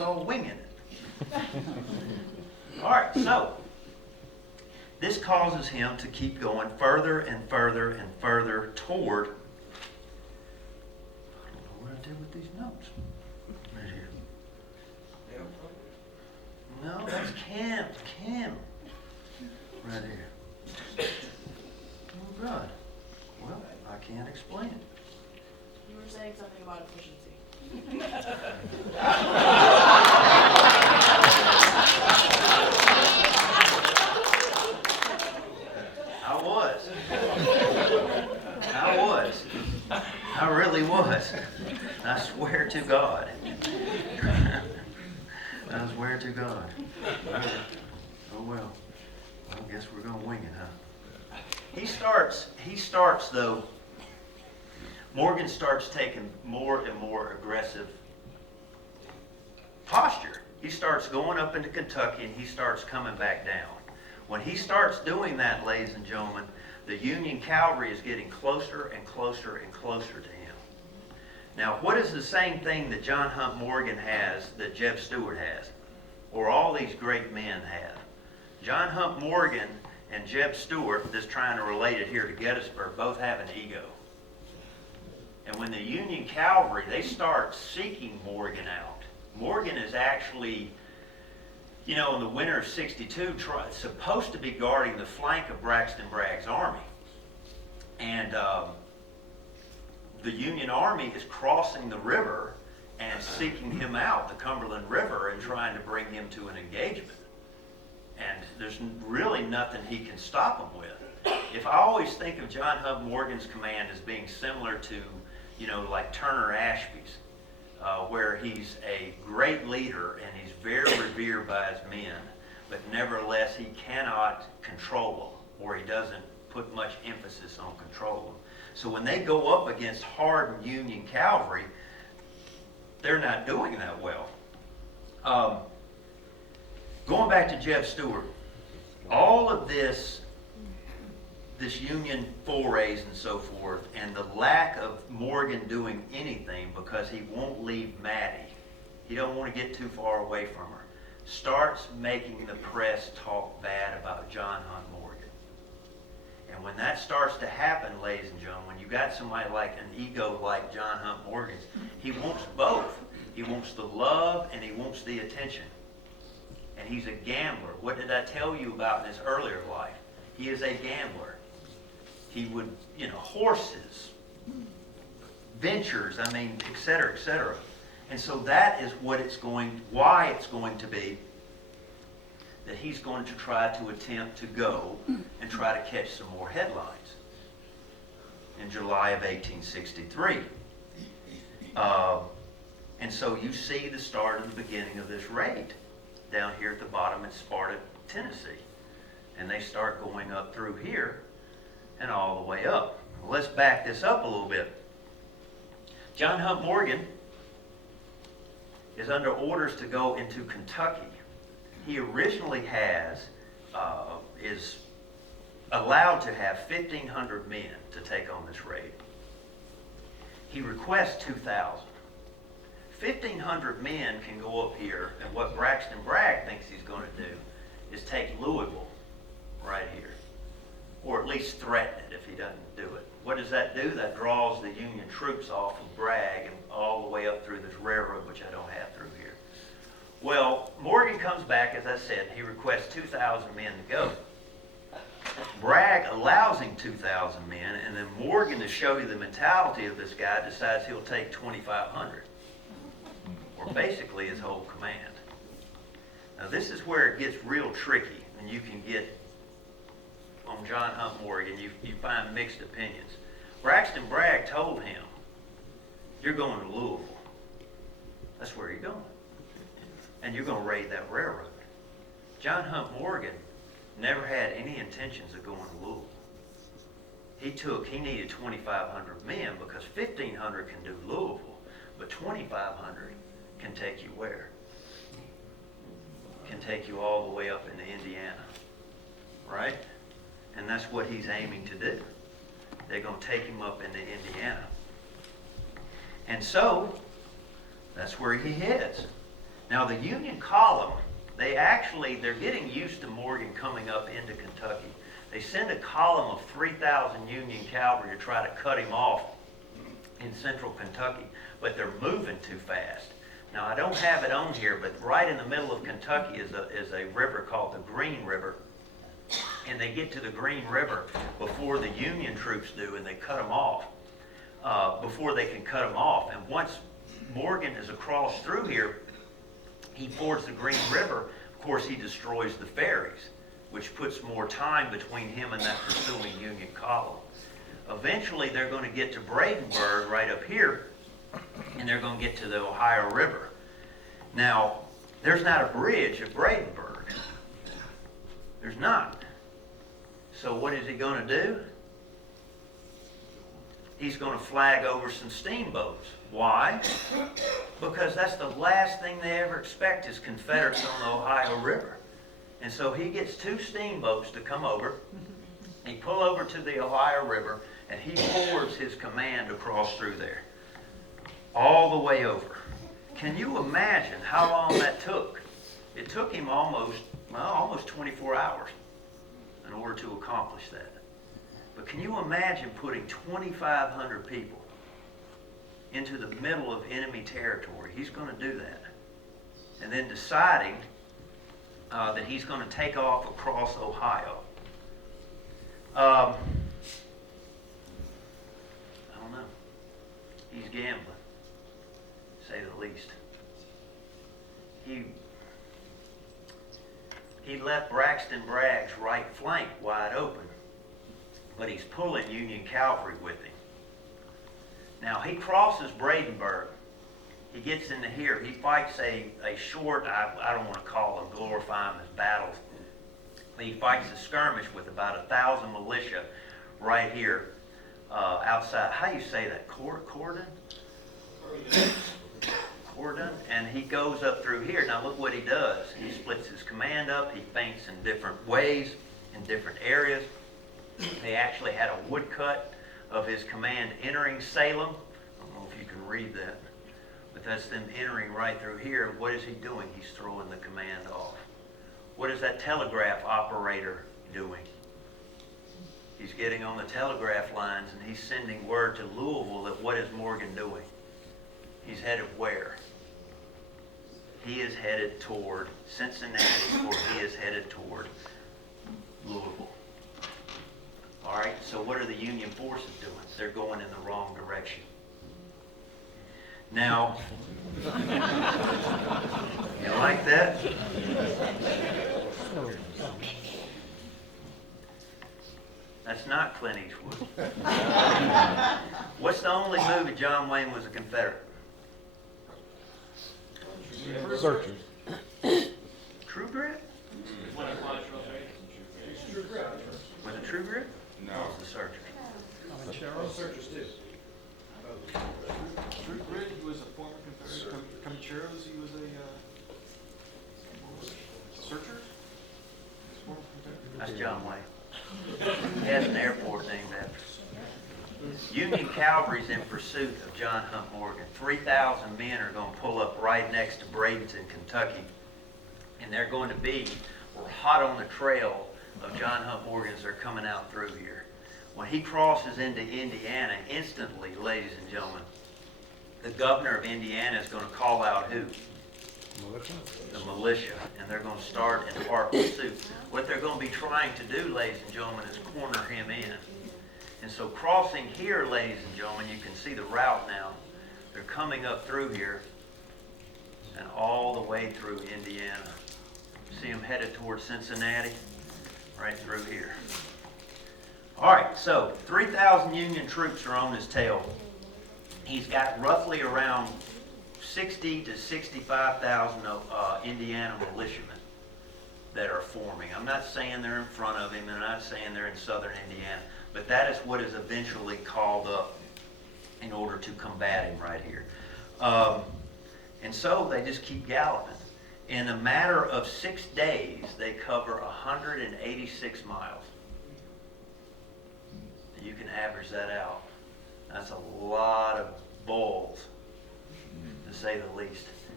all winging it. All right, so this causes him to keep going further and further and further toward, I don't know what I did with these notes. Right here. No, that's Camp. Right here. Oh, God. Well, I can't explain it. You were saying something about efficiency. I really was. I swear to God. I swear to God. Oh well. I guess we're gonna wing it, huh? He starts though. Morgan starts taking more and more aggressive posture. He starts going up into Kentucky and he starts coming back down. When he starts doing that, ladies and gentlemen, the Union cavalry is getting closer and closer and closer to him. Now, what is the same thing that John Hunt Morgan has that Jeb Stuart has, or all these great men have? John Hunt Morgan and Jeb Stuart, just trying to relate it here to Gettysburg, both have an ego. And when the Union cavalry, they start seeking Morgan out, Morgan is actually, you know, in the winter of '62, supposed to be guarding the flank of Braxton Bragg's army. And the Union army is crossing the river and seeking him out, the Cumberland River, and trying to bring him to an engagement. And there's really nothing he can stop them with. If I always think of John Hunt Morgan's command as being similar to, you know, like Turner Ashby's, where he's a great leader and he's very revered by his men, but nevertheless he cannot control them, or he doesn't put much emphasis on control them. So when they go up against hardened Union cavalry, they're not doing that well. Going back to Jeb Stuart, all of this Union forays and so forth, and the lack of Morgan doing anything because he won't leave Maddie, he don't want to get too far away from her, starts making the press talk bad about John Hunt Morgan. And when that starts to happen, ladies and gentlemen, when you got somebody like an ego like John Hunt Morgan's, he wants both. He wants the love and he wants the attention. And he's a gambler. What did I tell you about in his earlier life? He is a gambler. He would, you know, horses, ventures, I mean, et cetera, et cetera. And so that is why it's going to be that he's going to try to attempt to go and try to catch some more headlines in July of 1863. And so you see the start of the beginning of this raid down here at the bottom at Sparta, Tennessee. And they start going up through here and all the way up. Well, let's back this up a little bit. John Hunt Morgan is under orders to go into Kentucky. He originally is allowed to have 1,500 men to take on this raid. He requests 2,000. 1,500 men can go up here, and what Braxton Bragg thinks he's going to do is take Louisville right here, or at least threaten it if he doesn't do it. What does that do? That draws the Union troops off of Bragg and all the way up through this railroad, which I don't have through here. Well, Morgan comes back, as I said, he requests 2,000 men to go. Bragg allows him 2,000 men, and then Morgan, to show you the mentality of this guy, decides he'll take 2,500, or basically his whole command. Now this is where it gets real tricky, and you can get on John Hunt Morgan, you find mixed opinions. Braxton Bragg told him, you're going to Louisville. That's where you're going. And you're going to raid that railroad. John Hunt Morgan never had any intentions of going to Louisville. He needed 2,500 men because 1,500 can do Louisville, but 2,500 can take you where? Can take you all the way up into Indiana, right? And that's what he's aiming to do. They're going to take him up into Indiana. And so, that's where he heads. Now the Union column, they're getting used to Morgan coming up into Kentucky. They send a column of 3,000 Union cavalry to try to cut him off in central Kentucky, but they're moving too fast. Now I don't have it on here, but right in the middle of Kentucky is a river called the Green River. And they get to the Green River before the Union troops do, and they cut them off before they can cut them off. And once Morgan is across through here, he fords the Green River. Of course, he destroys the ferries, which puts more time between him and that pursuing Union column. Eventually, they're going to get to Bradenburg right up here, and they're going to get to the Ohio River. Now, there's not a bridge at Bradenburg. There's not. So what is he going to do? He's going to flag over some steamboats. Why? Because that's the last thing they ever expect is Confederates on the Ohio River. And so he gets 2 steamboats to come over. He pull over to the Ohio River, and he forwards his command across through there. All the way over. Can you imagine how long that took? It took him almost 24 hours in order to accomplish that. But can you imagine putting 2,500 people into the middle of enemy territory? He's going to do that. And then deciding that he's going to take off across Ohio. I don't know. He's gambling, to say the least. He left Braxton Bragg's right flank wide open, but he's pulling Union cavalry with him. Now he crosses Bradenburg. He gets into here. He fights a short, I don't want to call them, glorify them as battles. But he fights a skirmish with about 1,000 militia right here outside. How do you say that? Cordon? Cordon, and he goes up through here. Now look what he does. He splits his command up. He feints in different ways, in different areas. They actually had a woodcut of his command entering Salem. I don't know if you can read that, but that's them entering right through here. What is he doing? He's throwing the command off. What is that telegraph operator doing? He's getting on the telegraph lines and he's sending word to Louisville that what is Morgan doing? He's headed where? He is headed toward Cincinnati, or he is headed toward Louisville. All right, so what are the Union forces doing? They're going in the wrong direction. Now, you like that? That's not Clint Eastwood. What's the only movie John Wayne was a Confederate? Searchers. True Grit? Was it True Grit? No. Or was it Searchers? Searchers too. Drew Grid, he was a former Confederate. Comancheros, he was a Searchers? Former Confederate. That's John Wayne. He has an airport named after him. Union cavalry's in pursuit of John Hunt Morgan. 3,000 men are going to pull up right next to Bradenton, Kentucky. And they're going to be, we're hot on the trail of John Hunt Morgan as they're coming out through here. When he crosses into Indiana, instantly, ladies and gentlemen, the governor of Indiana is going to call out who? The militia. And they're going to start in hot pursuit. What they're going to be trying to do, ladies and gentlemen, is corner him in. And so crossing here, ladies and gentlemen, you can see the route now. They're coming up through here and all the way through Indiana. See them headed towards Cincinnati? Right through here. All right, so 3,000 Union troops are on his tail. He's got roughly around 60 to 65,000 Indiana militiamen that are forming. I'm not saying they're in front of him, and I'm not saying they're in southern Indiana, but that is what is eventually called up in order to combat him right here. And so they just keep galloping. In a matter of 6 days, they cover 186 miles. You can average that out. That's a lot of bulls, to say the least.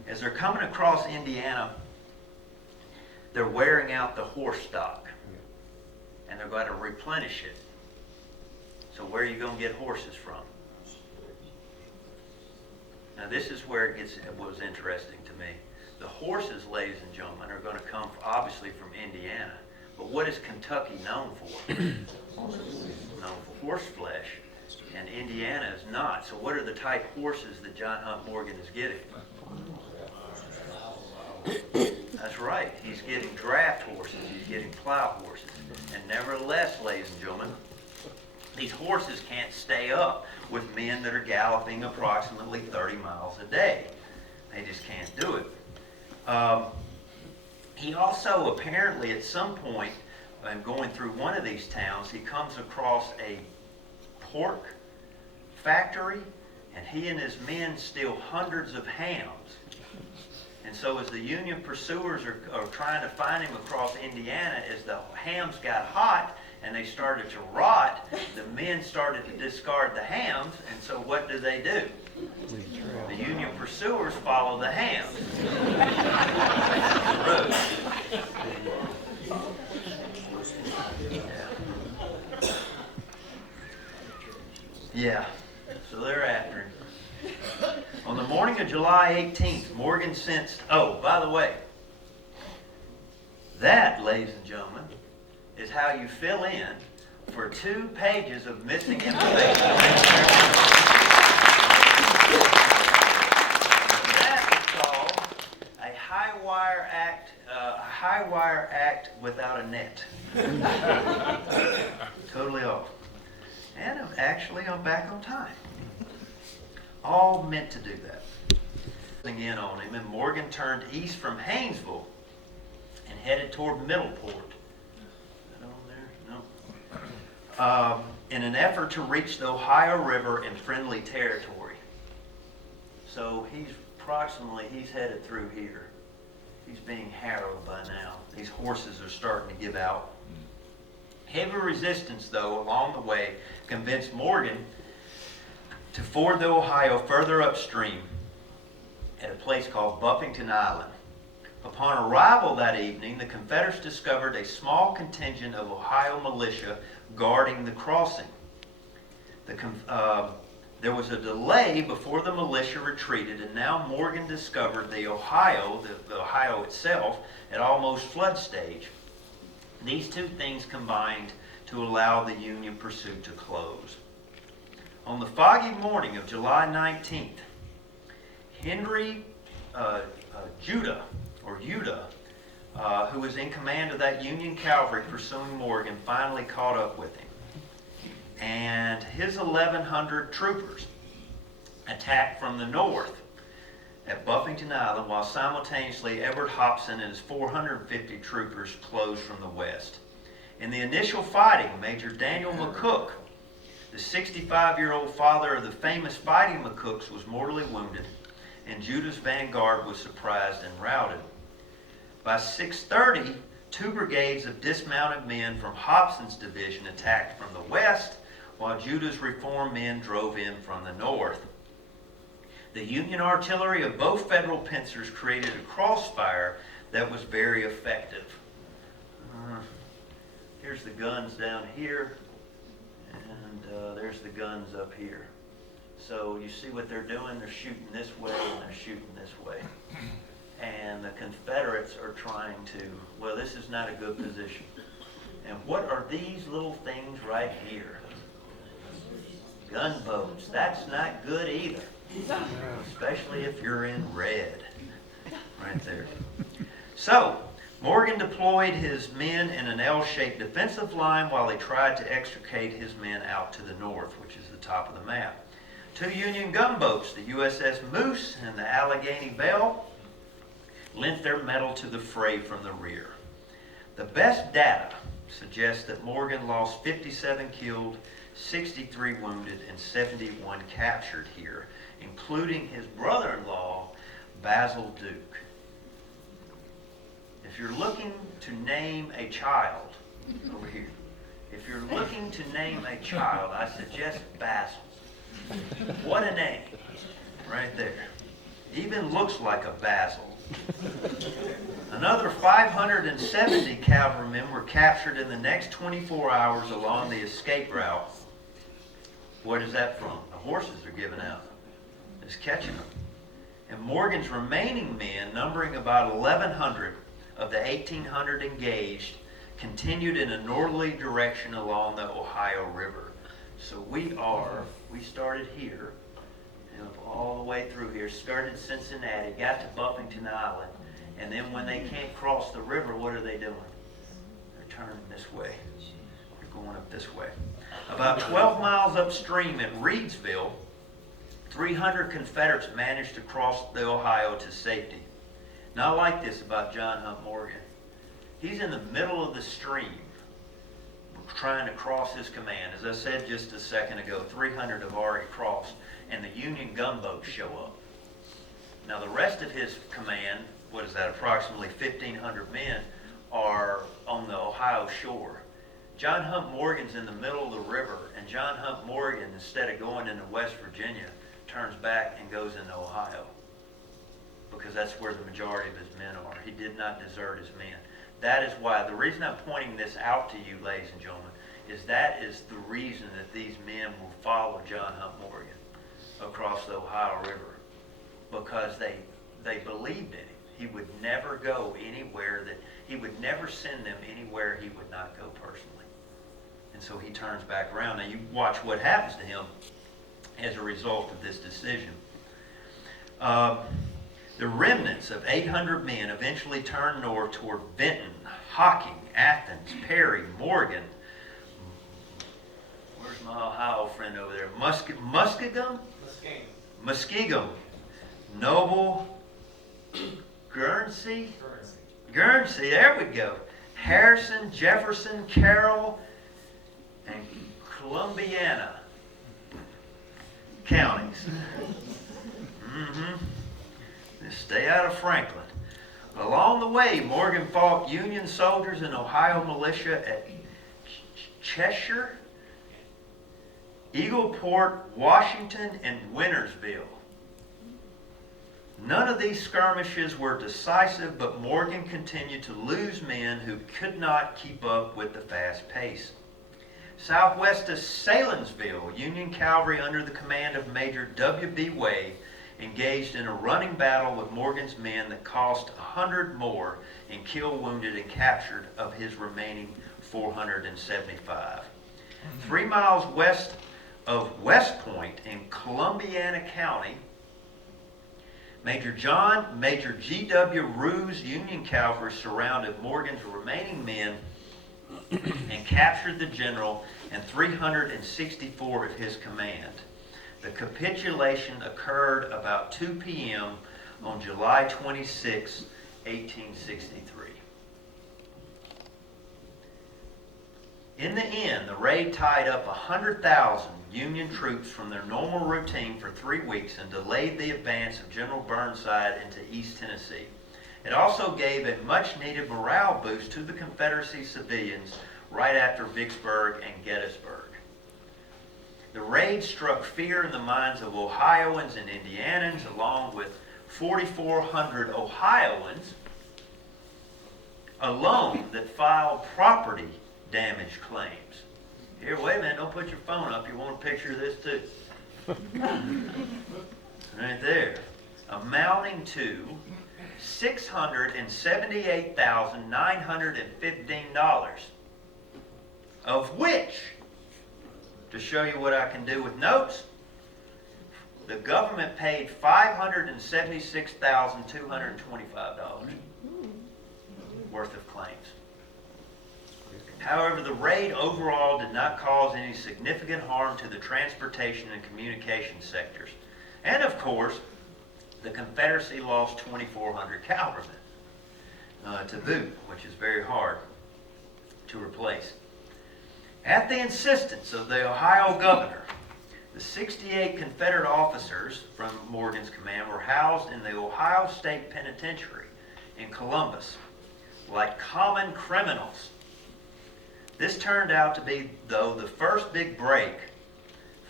As they're coming across Indiana, they're wearing out the horse stock, and they're going to replenish it. So where are you going to get horses from? Now this is where it was interesting to me. The horses, ladies and gentlemen, are going to come obviously from Indiana. But what is Kentucky known for? Known for horse flesh, and Indiana is not. So what are the type horses that John Hunt Morgan is getting? That's right. He's getting draft horses. He's getting plow horses. And nevertheless, ladies and gentlemen, these horses can't stay up with men that are galloping approximately 30 miles a day. They just can't do it. He also apparently at some point, going through one of these towns, he comes across a pork factory, and he and his men steal hundreds of hams. And so as the Union pursuers are trying to find him across Indiana, as the hams got hot and they started to rot, the men started to discard the hams, and so what do? The Union pursuers follow the hams. Yeah, so they're after him. On the morning of July 18th, Morgan sensed, oh, by the way, that, ladies and gentlemen, is how you fill in for 2 pages of missing information. That is called a high wire act without a net. Totally off. And I'm back on time. All meant to do that. In on him, and Morgan turned east from Haynesville and headed toward Middleport. Is that on there? No. In an effort to reach the Ohio River in friendly territory. So he's headed through here. He's being harrowed by now. These horses are starting to give out. Heavy resistance, though, along the way convinced Morgan to ford the Ohio further upstream at a place called Buffington Island. Upon arrival that evening, the Confederates discovered a small contingent of Ohio militia guarding the crossing. There was a delay before the militia retreated, and now Morgan discovered the Ohio itself, at almost flood stage. These 2 things combined to allow the Union pursuit to close. On the foggy morning of July 19th, Henry Judah, who was in command of that Union cavalry pursuing Morgan, finally caught up with him. And his 1,100 troopers attacked from the north at Buffington Island, while simultaneously Edward Hobson and his 450 troopers closed from the west. In the initial fighting, Major Daniel McCook, the 65-year-old father of the famous Fighting McCooks, was mortally wounded, and Judah's vanguard was surprised and routed. By 6:30, 2 brigades of dismounted men from Hobson's division attacked from the west, while Judah's reformed men drove in from the north. The Union artillery of both Federal pincers created a crossfire that was very effective. Here's the guns down here, and there's the guns up here. So you see what they're doing? They're shooting this way and they're shooting this way. And the Confederates are trying to, well, this is not a good position. And what are these little things right here? Gunboats. That's not good either. Especially if you're in red. Right there. So, Morgan deployed his men in an L-shaped defensive line while he tried to extricate his men out to the north, which is the top of the map. 2 Union gunboats, the USS Moose and the Allegheny Belle, lent their metal to the fray from the rear. The best data suggests that Morgan lost 57 killed, 63 wounded, and 71 captured here, including his brother-in-law, Basil Duke. If you're looking to name a child, over here, if you're looking to name a child, I suggest Basil. What a name, right there. Even looks like a basil. Another 570 cavalrymen were captured in the next 24 hours along the escape route. What is that from? The horses are giving out. It's catching them. And Morgan's remaining men, numbering about 1,100 of the 1,800 engaged, continued in a northerly direction along the Ohio River. So we started here, and all the way through here, started Cincinnati, got to Buffington Island, and then when they can't cross the river, what are they doing? They're turning this way. They're going up this way. About 12 miles upstream at Reedsville, 300 Confederates managed to cross the Ohio to safety. Now, I like this about John Hunt Morgan. He's in the middle of the stream trying to cross his command. As I said just a second ago, 300 have already crossed, and the Union gunboats show up. Now, the rest of his command, what is that, approximately 1,500 men, are on the Ohio shore. John Hunt Morgan's in the middle of the river, and John Hunt Morgan, instead of going into West Virginia, turns back and goes into Ohio, because that's where the majority of his men are. He did not desert his men. That is why, the reason I'm pointing this out to you, ladies and gentlemen, is that is the reason that these men will follow John Hunt Morgan across the Ohio River, because they believed in him. He would never go anywhere he would never send them anywhere he would not go personally. And so he turns back around. Now you watch what happens to him as a result of this decision. The remnants of 800 men eventually turned north toward Benton, Hocking, Athens, Perry, Morgan. Where's my Ohio friend over there? Muskingum, Noble, Guernsey, there we go. Harrison, Jefferson, Carroll, and Columbiana counties. Stay out of Franklin. Along the way, Morgan fought Union soldiers and Ohio militia at Cheshire, Eagleport, Washington, and Wintersville. None of these skirmishes were decisive, but Morgan continued to lose men who could not keep up with the fast pace. Southwest of Salinsville, Union cavalry under the command of Major W.B. Way engaged in a running battle with Morgan's men that cost 100 more in killed, wounded, and captured of his remaining 475. 3 miles west of West Point in Columbiana County, Major G.W. Rue's Union cavalry surrounded Morgan's remaining men and captured the general and 364 of his command. The capitulation occurred about 2 p.m. on July 26, 1863. In the end, the raid tied up 100,000 Union troops from their normal routine for 3 weeks and delayed the advance of General Burnside into East Tennessee. It also gave a much-needed morale boost to the Confederacy civilians right after Vicksburg and Gettysburg. The raid struck fear in the minds of Ohioans and Indianans, along with 4,400 Ohioans alone that filed property damage claims. Here, wait a minute, don't put your phone up. You want a picture of this too. Right there. Amounting to $678,915, of which, to show you what I can do with notes, the government paid $576,225 worth of claims. However, the raid overall did not cause any significant harm to the transportation and communication sectors. And of course, the Confederacy lost 2,400 cavalrymen to boot, which is very hard to replace. At the insistence of the Ohio governor, the 68 Confederate officers from Morgan's command were housed in the Ohio State Penitentiary in Columbus like common criminals. This turned out to be, though, the first big break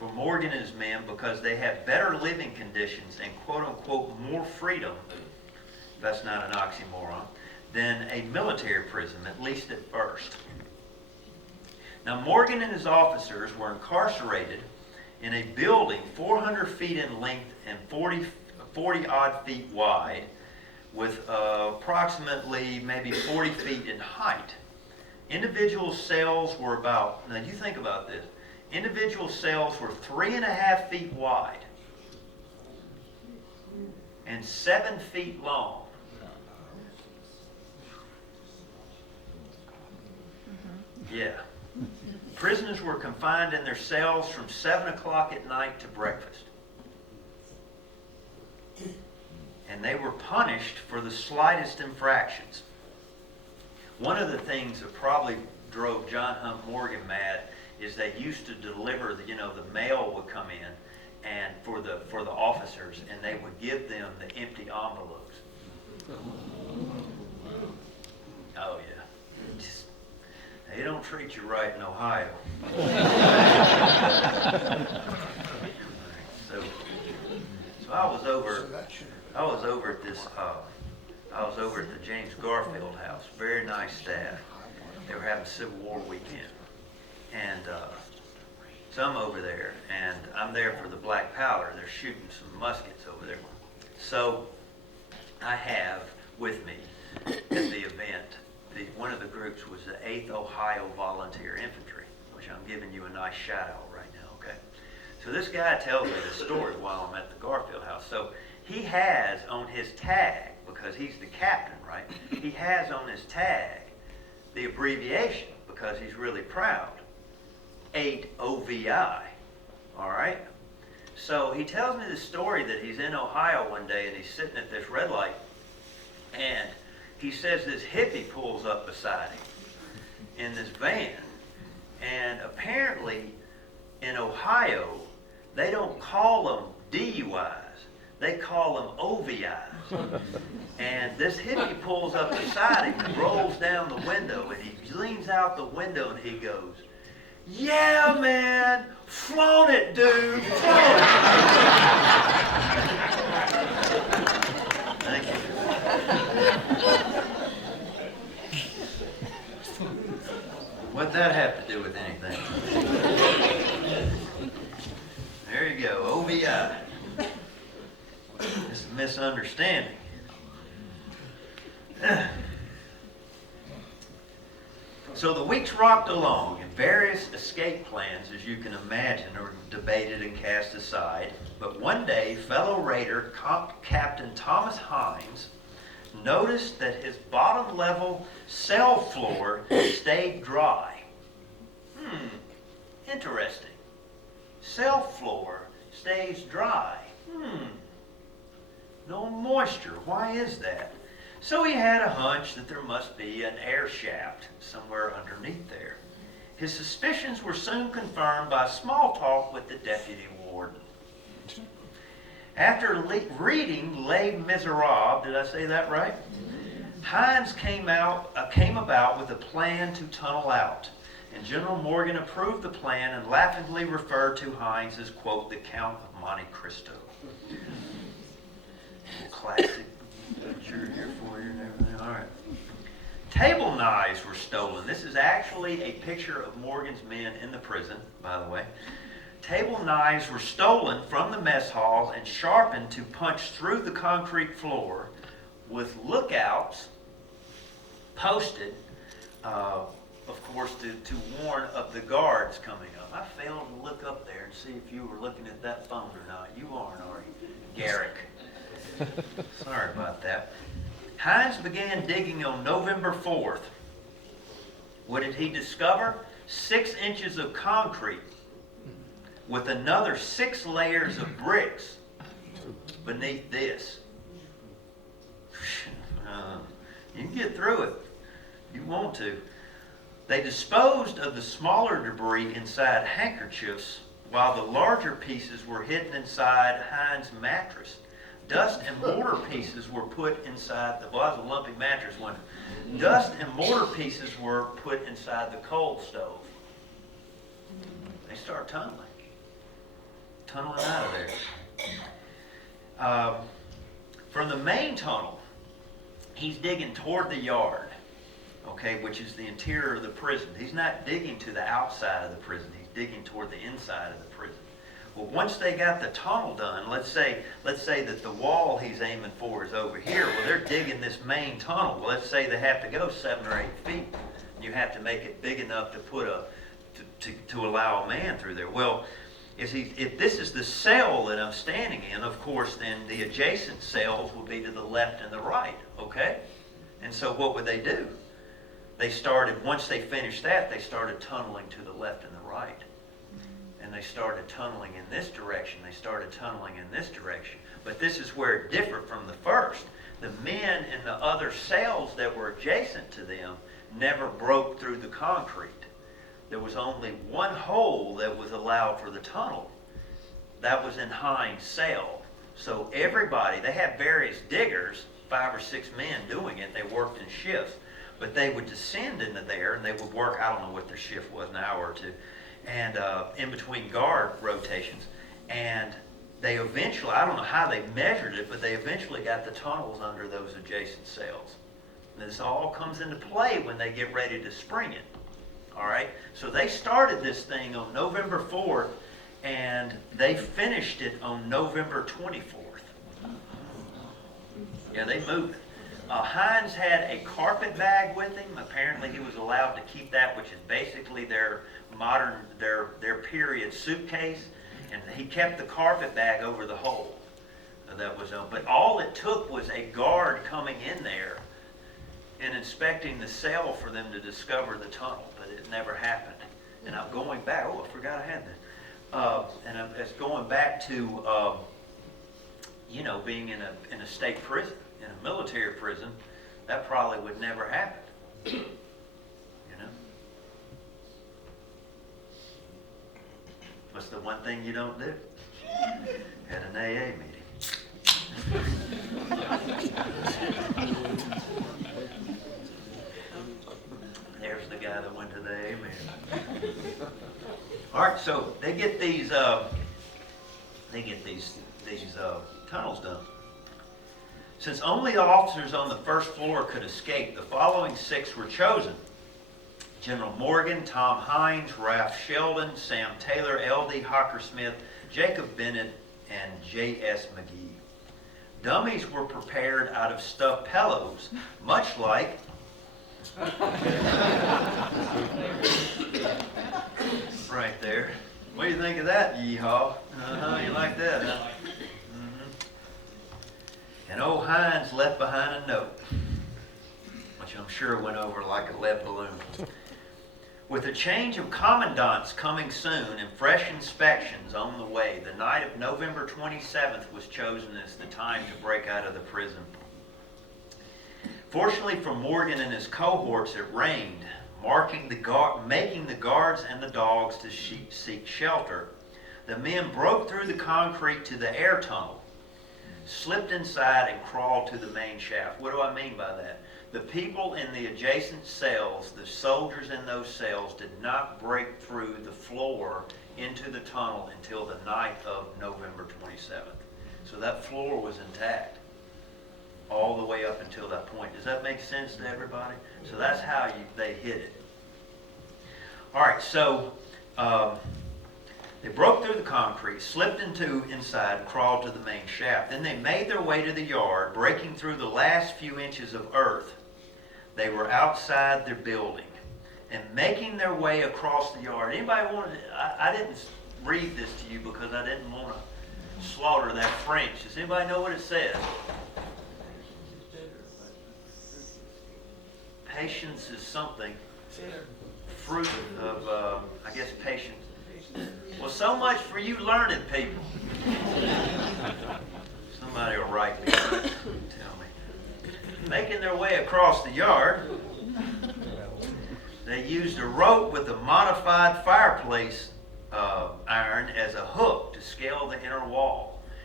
for Morgan and his men because they have better living conditions and quote-unquote more freedom, that's not an oxymoron, than a military prison, at least at first. Now, Morgan and his officers were incarcerated in a building 400 feet in length and 40-odd feet wide, with approximately maybe 40 feet in height. Individual cells were about, now you think about this, individual cells were 3.5 feet wide and 7 feet long. Yeah. Prisoners were confined in their cells from 7 o'clock at night to breakfast. And they were punished for the slightest infractions. One of the things that probably drove John Hunt Morgan mad is they used to deliver, the mail would come in and for the officers, and they would give them the empty envelopes. Oh yeah. They don't treat you right in Ohio. So I was over at this. I was over at the James Garfield house. Very nice staff. They were having Civil War weekend, and so I'm over there, and I'm there for the black powder. They're shooting some muskets over there. So I have with me at the event. One of the groups was the 8th Ohio Volunteer Infantry, which I'm giving you a nice shout out right now, okay? So this guy tells me the story while I'm at the Garfield house. So he has on his tag, because he's the captain, right? He has on his tag the abbreviation, because he's really proud, 8 OVI, all right? So he tells me this story that he's in Ohio one day and he's sitting at this red light, and he says this hippie pulls up beside him in this van. And apparently in Ohio, they don't call them DUIs. They call them OVIs. And this hippie pulls up beside him and rolls down the window, and he leans out the window and he goes, "Yeah, man, flaunt it, dude, flaunt it." Thank you. What'd that have to do with anything? There you go, OVI. It's a misunderstanding. So the weeks rocked along, and various escape plans, as you can imagine, are debated and cast aside. But one day, fellow raider Captain Thomas Hines noticed that his bottom level cell floor stayed dry. Interesting. Cell floor stays dry. No moisture. Why is that? So he had a hunch that there must be an air shaft somewhere underneath there. His suspicions were soon confirmed by small talk with the deputy warden. After reading Les Miserables, did I say that right? Hines came about with a plan to tunnel out, and General Morgan approved the plan and laughingly referred to Hines as, quote, the Count of Monte Cristo. Classic picture here for you and everything. All right. Table knives were stolen. This is actually a picture of Morgan's men in the prison, by the way. Table knives were stolen from the mess halls and sharpened to punch through the concrete floor, with lookouts posted, of course, to warn of the guards coming up. I failed to look up there and see if you were looking at that phone or not. You aren't, are you? Garrick. Sorry about that. Hines began digging on November 4th. What did he discover? 6 inches of concrete with another 6 layers of bricks beneath this. You can get through it if you want to. They disposed of the smaller debris inside handkerchiefs, while the larger pieces were hidden inside Hines' mattress. Dust and mortar pieces were put inside the, well, that was a lumpy mattress one. Dust and mortar pieces were put inside the coal stove. They start tunneling. tunneling out of there. From the main tunnel, he's digging toward the yard, okay, which is the interior of the prison. He's not digging to the outside of the prison. He's digging toward the inside of the prison. Well, once they got the tunnel done, let's say that the wall he's aiming for is over here. Well, they're digging this main tunnel. Well, let's say they have to go 7 or 8 feet. You have to make it big enough to put to allow a man through there. Well, if this is the cell that I'm standing in, of course, then the adjacent cells will be to the left and the right, okay? And so what would they do? Once they finished that, they started tunneling to the left and the right. And they started tunneling in this direction. They started tunneling in this direction. But this is where it differed from the first. The men in the other cells that were adjacent to them never broke through the concrete. There was only one hole that was allowed for the tunnel. That was in Hines' cell. So everybody, they had various diggers, 5 or 6 men doing it. They worked in shifts. But they would descend into there and they would work, I don't know what their shift was, an hour or two, and in between guard rotations. And they eventually, I don't know how they measured it, but they eventually got the tunnels under those adjacent cells. And this all comes into play when they get ready to spring it. All right? So they started this thing on November 4th, and they finished it on November 24th. Yeah, they moved it. Hines had a carpet bag with him. Apparently he was allowed to keep that, which is basically their period suitcase. And he kept the carpet bag over the hole that was open. But all it took was a guard coming in there and inspecting the cell for them to discover the tunnel. But it never happened. And I'm going back. Oh, I forgot I had that. It's going back to, being in a state prison. In a military prison, that probably would never happen. What's the one thing you don't do? At an AA meeting. There's the guy that went to the AA meeting. All right, so they get these tunnels done. Since only the officers on the first floor could escape, the following 6 were chosen. General Morgan, Tom Hines, Ralph Sheldon, Sam Taylor, L.D. Hockersmith, Jacob Bennett, and J.S. McGee. Dummies were prepared out of stuffed pillows, much like right there. What do you think of that, yeehaw? You like that, huh? And old Hines left behind a note, which I'm sure went over like a lead balloon. With a change of commandants coming soon and fresh inspections on the way, the night of November 27th was chosen as the time to break out of the prison. Fortunately for Morgan and his cohorts, it rained, making the guards and the dogs to seek shelter. The men broke through the concrete to the air tunnel, slipped inside, and crawled to the main shaft. What do I mean by that? The people in the adjacent cells, the soldiers in those cells, did not break through the floor into the tunnel until the night of November 27th. So that floor was intact all the way up until that point. Does that make sense to everybody? So that's how they hit it. All right, so they broke through the concrete, slipped inside, and crawled to the main shaft. Then they made their way to the yard, breaking through the last few inches of earth. They were outside their building and making their way across the yard. Anybody want to? I didn't read this to you because I didn't want to slaughter that French. Does anybody know what it says? Patience is something. Fruit of, I guess, patience. Well, so much for you learned people. Somebody will write me, tell me. Making their way across the yard, they used a rope with a modified fireplace iron as a hook to scale the inner wall.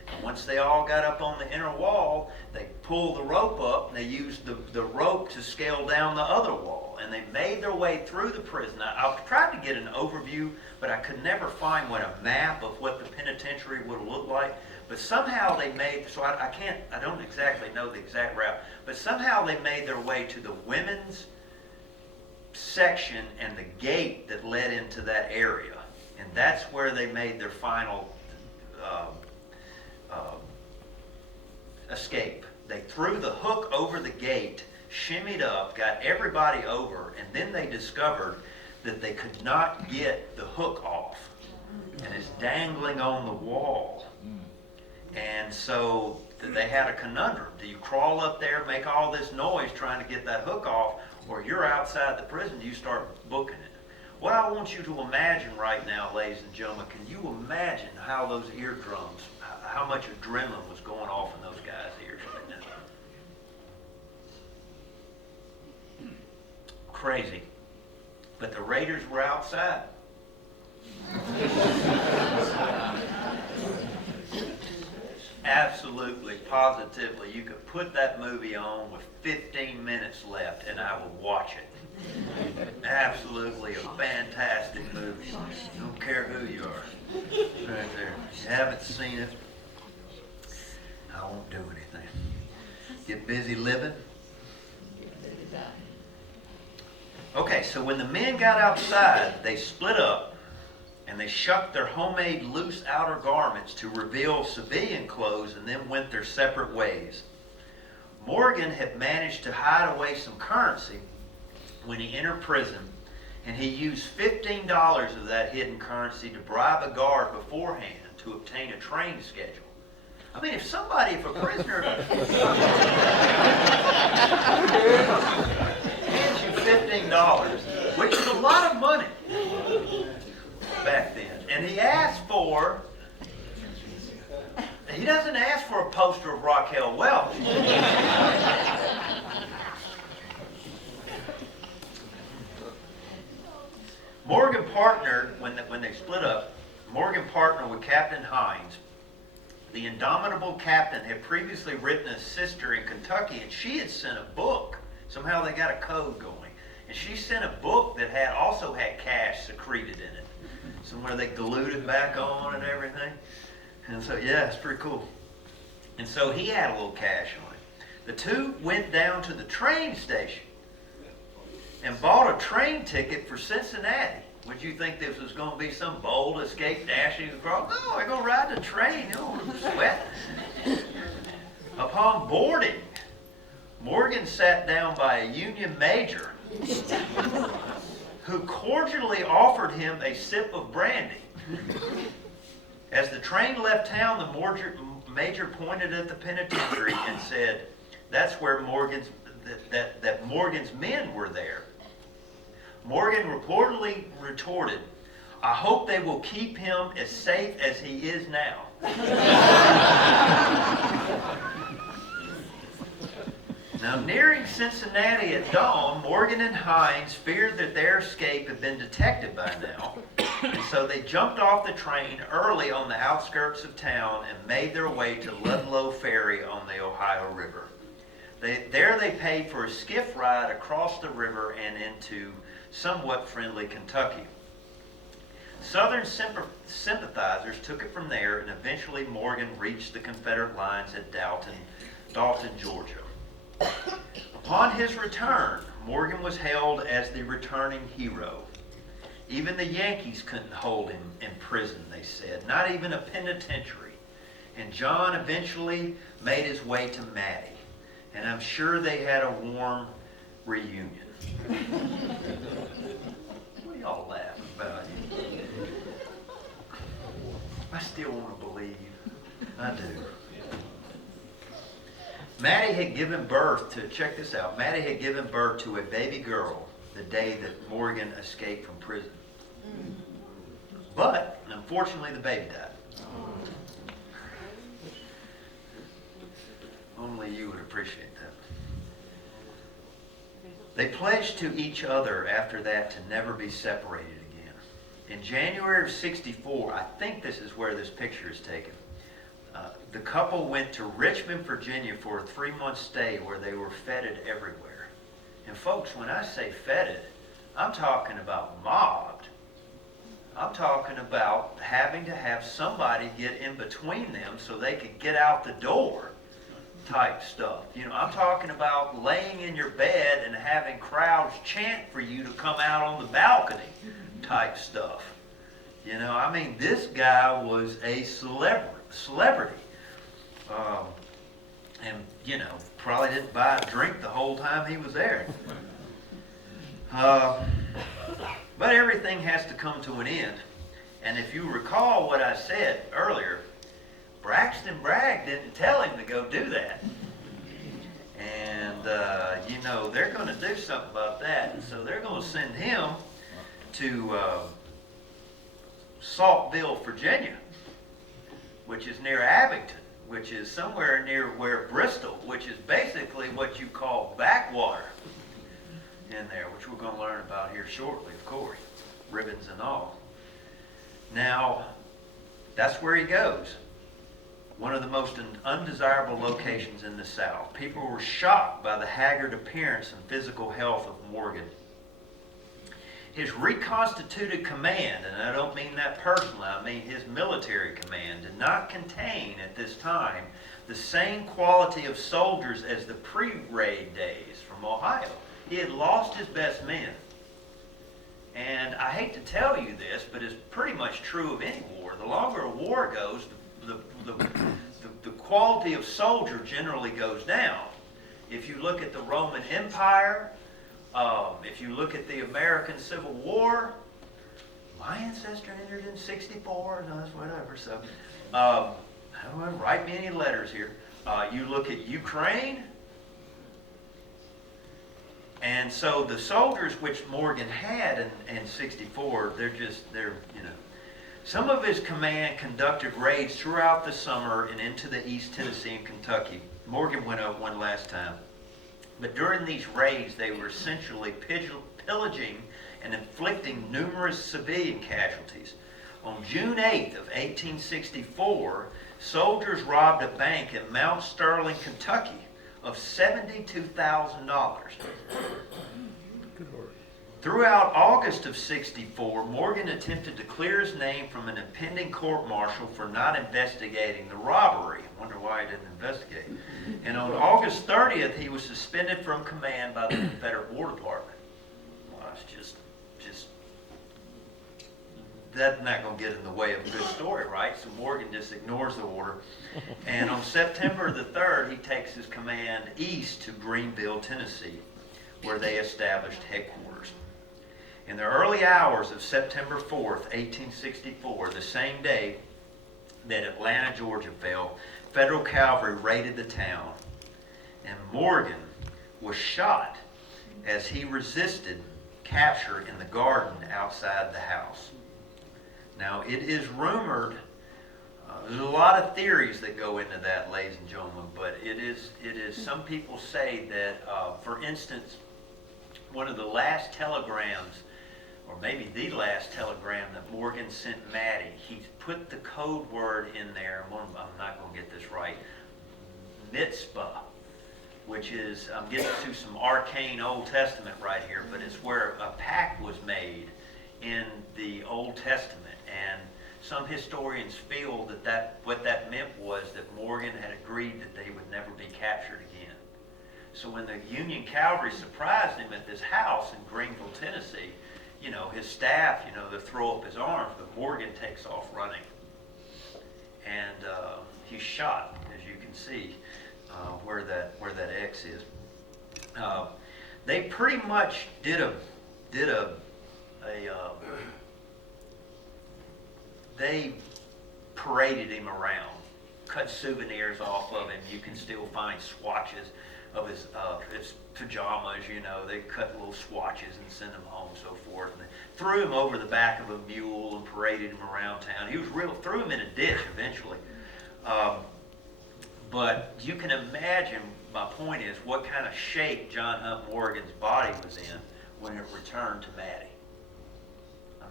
Once they all got up on the inner wall, they pulled the rope up, and they used the rope to scale down the other wall. And they made their way through the prison. I tried to get an overview, but I could never find a map of what the penitentiary would look like. But somehow they made, so I don't exactly know the exact route, but somehow they made their way to the women's section and the gate that led into that area. And that's where they made their final escape. They threw the hook over the gate, shimmied up, got everybody over, and then they discovered that they could not get the hook off. And it's dangling on the wall. And so they had a conundrum. Do you crawl up there, make all this noise trying to get that hook off, or you're outside the prison, you start booking it? What I want you to imagine right now, ladies and gentlemen, can you imagine how those eardrums, how much adrenaline was going off in those guys' ears right now? Crazy. But the Raiders were outside. Absolutely, positively, you could put that movie on with 15 minutes left and I would watch it. Absolutely a fantastic movie. Don't care who you are. Right there. If you haven't seen it, I won't do anything. Get busy living. Okay, so when the men got outside, they split up and they shucked their homemade loose outer garments to reveal civilian clothes and then went their separate ways. Morgan had managed to hide away some currency when he entered prison, and he used $15 of that hidden currency to bribe a guard beforehand to obtain a train schedule. I mean, if a prisoner hands you $15, which is a lot of money back then, and he doesn't ask for a poster of Raquel Welch. Morgan partnered, when they split up, Morgan partnered with Captain Hines. The indomitable captain had previously written a sister in Kentucky, and she had sent a book. Somehow they got a code going. And she sent a book that also had cash secreted in it. Somewhere they glued it back on and everything. And so, yeah, it's pretty cool. And so he had a little cash on it. The two went down to the train station and bought a train ticket for Cincinnati. Would you think this was going to be some bold escape dashing across? No, they're going to ride the train. You know, sweat. Upon boarding, Morgan sat down by a Union major who cordially offered him a sip of brandy. As the train left town, the major pointed at the penitentiary and said, "That's where Morgan's men were there." Morgan reportedly retorted, "I hope they will keep him as safe as he is now." Now, nearing Cincinnati at dawn, Morgan and Hines feared that their escape had been detected by now, and so they jumped off the train early on the outskirts of town and made their way to Ludlow Ferry on the Ohio River. There they paid for a skiff ride across the river and into somewhat friendly Kentucky. Southern sympathizers took it from there, and eventually Morgan reached the Confederate lines at Dalton, Georgia. Upon his return, Morgan was hailed as the returning hero. Even the Yankees couldn't hold him in prison, they said, not even a penitentiary. And John eventually made his way to Maddie, and I'm sure they had a warm reunion. What are y'all laughing about? I still want to believe. I do. Maddie had given birth to, check this out, Maddie had given birth to a baby girl the day that Morgan escaped from prison. But, unfortunately, the baby died. Only you would appreciate that. They pledged to each other after that to never be separated again. In January of '64, I think this is where this picture is taken, The couple went to Richmond, Virginia for a 3-month stay where they were feted everywhere. And folks, when I say feted, I'm talking about mobbed. I'm talking about having to have somebody get in between them so they could get out the door type stuff. You know, I'm talking about laying in your bed and having crowds chant for you to come out on the balcony type stuff. You know, I mean, this guy was a celebrity. And, you know, probably didn't buy a drink the whole time he was there. But everything has to come to an end. And if you recall what I said earlier, Braxton Bragg didn't tell him to go do that. And, you know, they're going to do something about that. And so they're going to send him to Saltville, Virginia, which is near Abington, which is somewhere near where Bristol, which is basically what you call backwater in there, which we're going to learn about here shortly, of course, ribbons and all. Now, that's where he goes. One of the most undesirable locations in the South. People were shocked by the haggard appearance and physical health of Morgan. His reconstituted command, and I don't mean that personally, I mean his military command, did not contain at this time the same quality of soldiers as the pre-raid days from Ohio. He had lost his best men. And I hate to tell you this, but it's pretty much true of any war. The longer a war goes, the quality of soldier generally goes down. If you look at the Roman Empire, if you look at the American Civil War, my ancestor entered in 64, no, that's whatever, so, don't write me any letters here. You look at Ukraine, and so the soldiers which Morgan had in 64, they're, you know. Some of his command conducted raids throughout the summer and into the East Tennessee and Kentucky. Morgan went up one last time. But during these raids, they were essentially pillaging and inflicting numerous civilian casualties. On June 8th of 1864, soldiers robbed a bank in Mount Sterling, Kentucky of $72,000. Throughout August of 64, Morgan attempted to clear his name from an impending court-martial for not investigating the robbery. I wonder why he didn't investigate. And on August 30th, he was suspended from command by the Confederate War Department. Well, it's just that's not going to get in the way of a good story, right? So Morgan just ignores the order. And on September the 3rd, he takes his command east to Greenville, Tennessee, where they established headquarters. In the early hours of September 4th, 1864, the same day that Atlanta, Georgia fell, Federal cavalry raided the town, and Morgan was shot as he resisted capture in the garden outside the house. Now, it is rumored, there's a lot of theories that go into that, ladies and gentlemen, but it is some people say that, for instance, one of the last telegrams, or maybe the last telegram that Morgan sent Maddie, he put the code word in there, I'm not going to get this right, mitzvah, which is, I'm getting to some arcane Old Testament right here, but it's where a pact was made in the Old Testament. And some historians feel that what that meant was that Morgan had agreed that they would never be captured again. So when the Union cavalry surprised him at this house in Greenville, Tennessee, you know, his staff, you know, they throw up his arms, but Morgan takes off running. And he's shot, as you can see, where that X is. They pretty much they paraded him around, cut souvenirs off of him. You can still find swatches of his pajamas, you know. They cut little swatches and sent him home, so forth. And they threw him over the back of a mule and paraded him around town. He was threw him in a ditch eventually. But you can imagine, my point is, what kind of shape John Hunt Morgan's body was in when it returned to Maddie. I mean,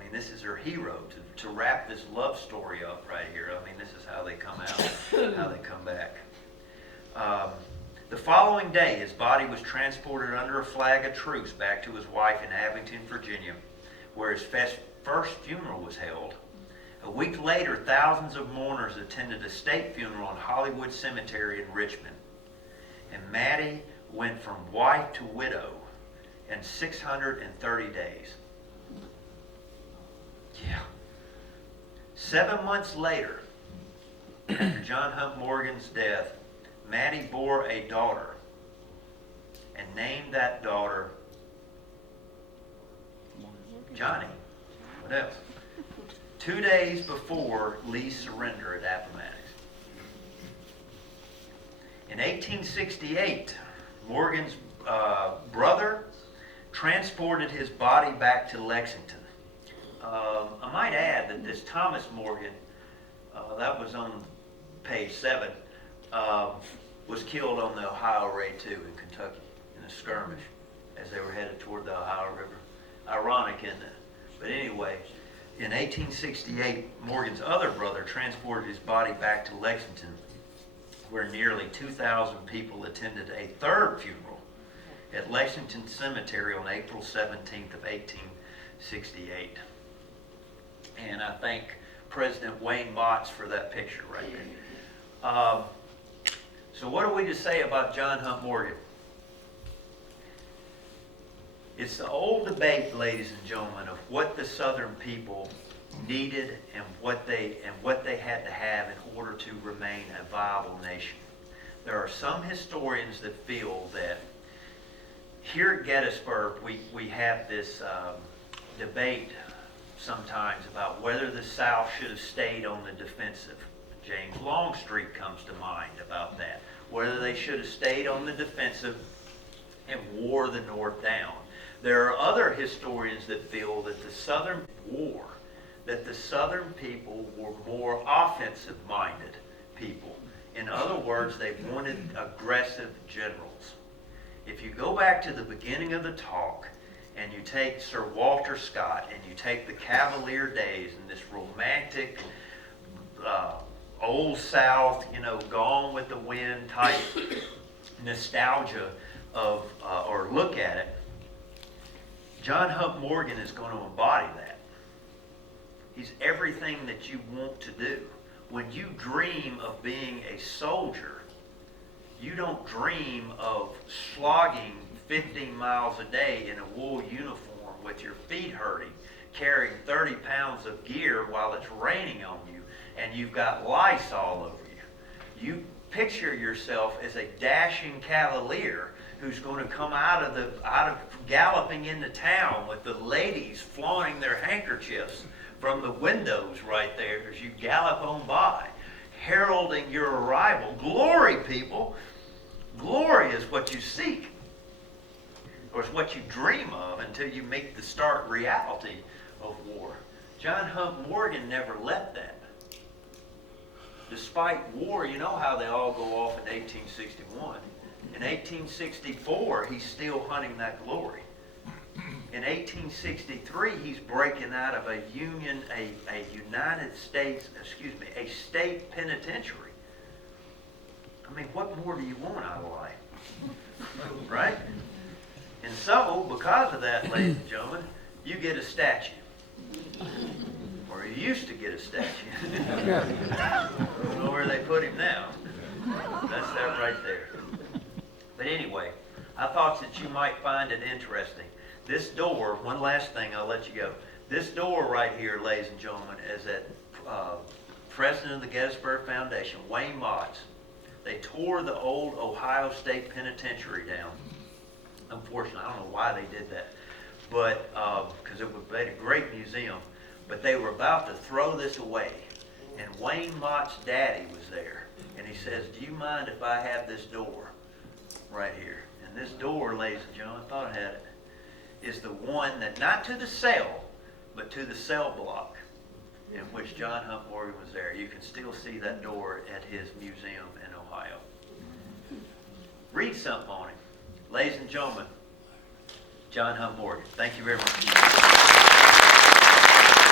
mean, this is her hero to wrap this love story up right here. I mean, this is how they come out, how they come back. The following day, his body was transported under a flag of truce back to his wife in Abington, Virginia, where his first funeral was held. A week later, thousands of mourners attended a state funeral in Hollywood Cemetery in Richmond. And Matty went from wife to widow in 630 days. Yeah. 7 months later, after John Hunt Morgan's death, Matty bore a daughter and named that daughter Johnny. What else? 2 days before Lee's surrender at Appomattox. In 1868, Morgan's brother transported his body back to Lexington. I might add that this Thomas Morgan, that was on page 7, was killed on the Ohio Raid 2 in Kentucky in a skirmish as they were headed toward the Ohio River. Ironic, isn't it? But anyway, in 1868, Morgan's other brother transported his body back to Lexington, where nearly 2,000 people attended a third funeral at Lexington Cemetery on April 17th of 1868. And I thank President Wayne Motts for that picture right there. So what are we to say about John Hunt Morgan? It's the old debate, ladies and gentlemen, of what the Southern people needed and what they had to have in order to remain a viable nation. There are some historians that feel that here at Gettysburg we have this debate sometimes about whether the South should have stayed on the defensive. James Longstreet comes to mind about that. Whether they should have stayed on the defensive and wore the North down. There are other historians that feel that the Southern war, that the Southern people were more offensive-minded people. In other words, they wanted aggressive generals. If you go back to the beginning of the talk, and you take Sir Walter Scott, and you take the Cavalier days and this romantic, Old South, Gone with the Wind type nostalgia of, or look at it, John Hunt Morgan is going to embody that. He's everything that you want to do. When you dream of being a soldier, you don't dream of slogging 15 miles a day in a wool uniform with your feet hurting, carrying 30 pounds of gear while it's raining on you, and you've got lice all over you. You picture yourself as a dashing cavalier who's going to come out of galloping into town with the ladies flaunting their handkerchiefs from the windows right there as you gallop on by, heralding your arrival. Glory, people! Glory is what you seek, or it's what you dream of until you meet the stark reality of war. John Hunt Morgan never left that. Despite war, you know how they all go off in 1861. In 1864, he's still hunting that glory. In 1863, he's breaking out of a state penitentiary. I mean, what more do you want out of life? Right? And so, because of that, ladies and gentlemen, you get a statue. Or you used to get a statue. I don't know where they put him now. That's that right there. But anyway, I thought that you might find it interesting. This door, one last thing, I'll let you go. This door right here, ladies and gentlemen, is that president of the Gettysburg Foundation, Wayne Motts. They tore the old Ohio State Penitentiary down. Unfortunately, I don't know why they did that, but because it would make a great museum. But they were about to throw this away, and Wayne Mott's daddy was there, and he says, "Do you mind if I have this door right here?" And this door, ladies and gentlemen, I thought I had it, is the one that, not to the cell, but to the cell block in which John Hunt Morgan was there. You can still see that door at his museum in Ohio. Read something on him. Ladies and gentlemen, John Hunt Morgan. Thank you very much.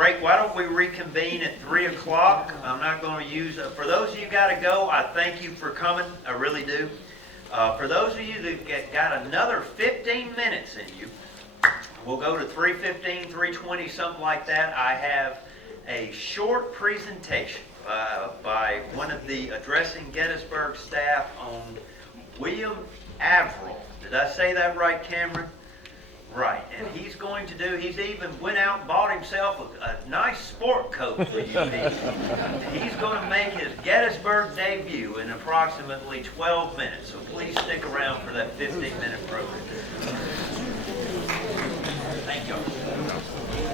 break. Why don't we reconvene at 3 o'clock? I'm not going to use, for those of you got to go, I thank you for coming. I really do. For those of you that got another 15 minutes in you, we'll go to 3:15, 3:20, something like that. I have a short presentation by one of the addressing Gettysburg staff on William Averill. Did I say that right, Cameron? Right, and he's going to do, he's even went out and bought himself a nice sport coat for you people. He's going to make his Gettysburg debut in approximately 12 minutes, so please stick around for that 15-minute program. Thank you.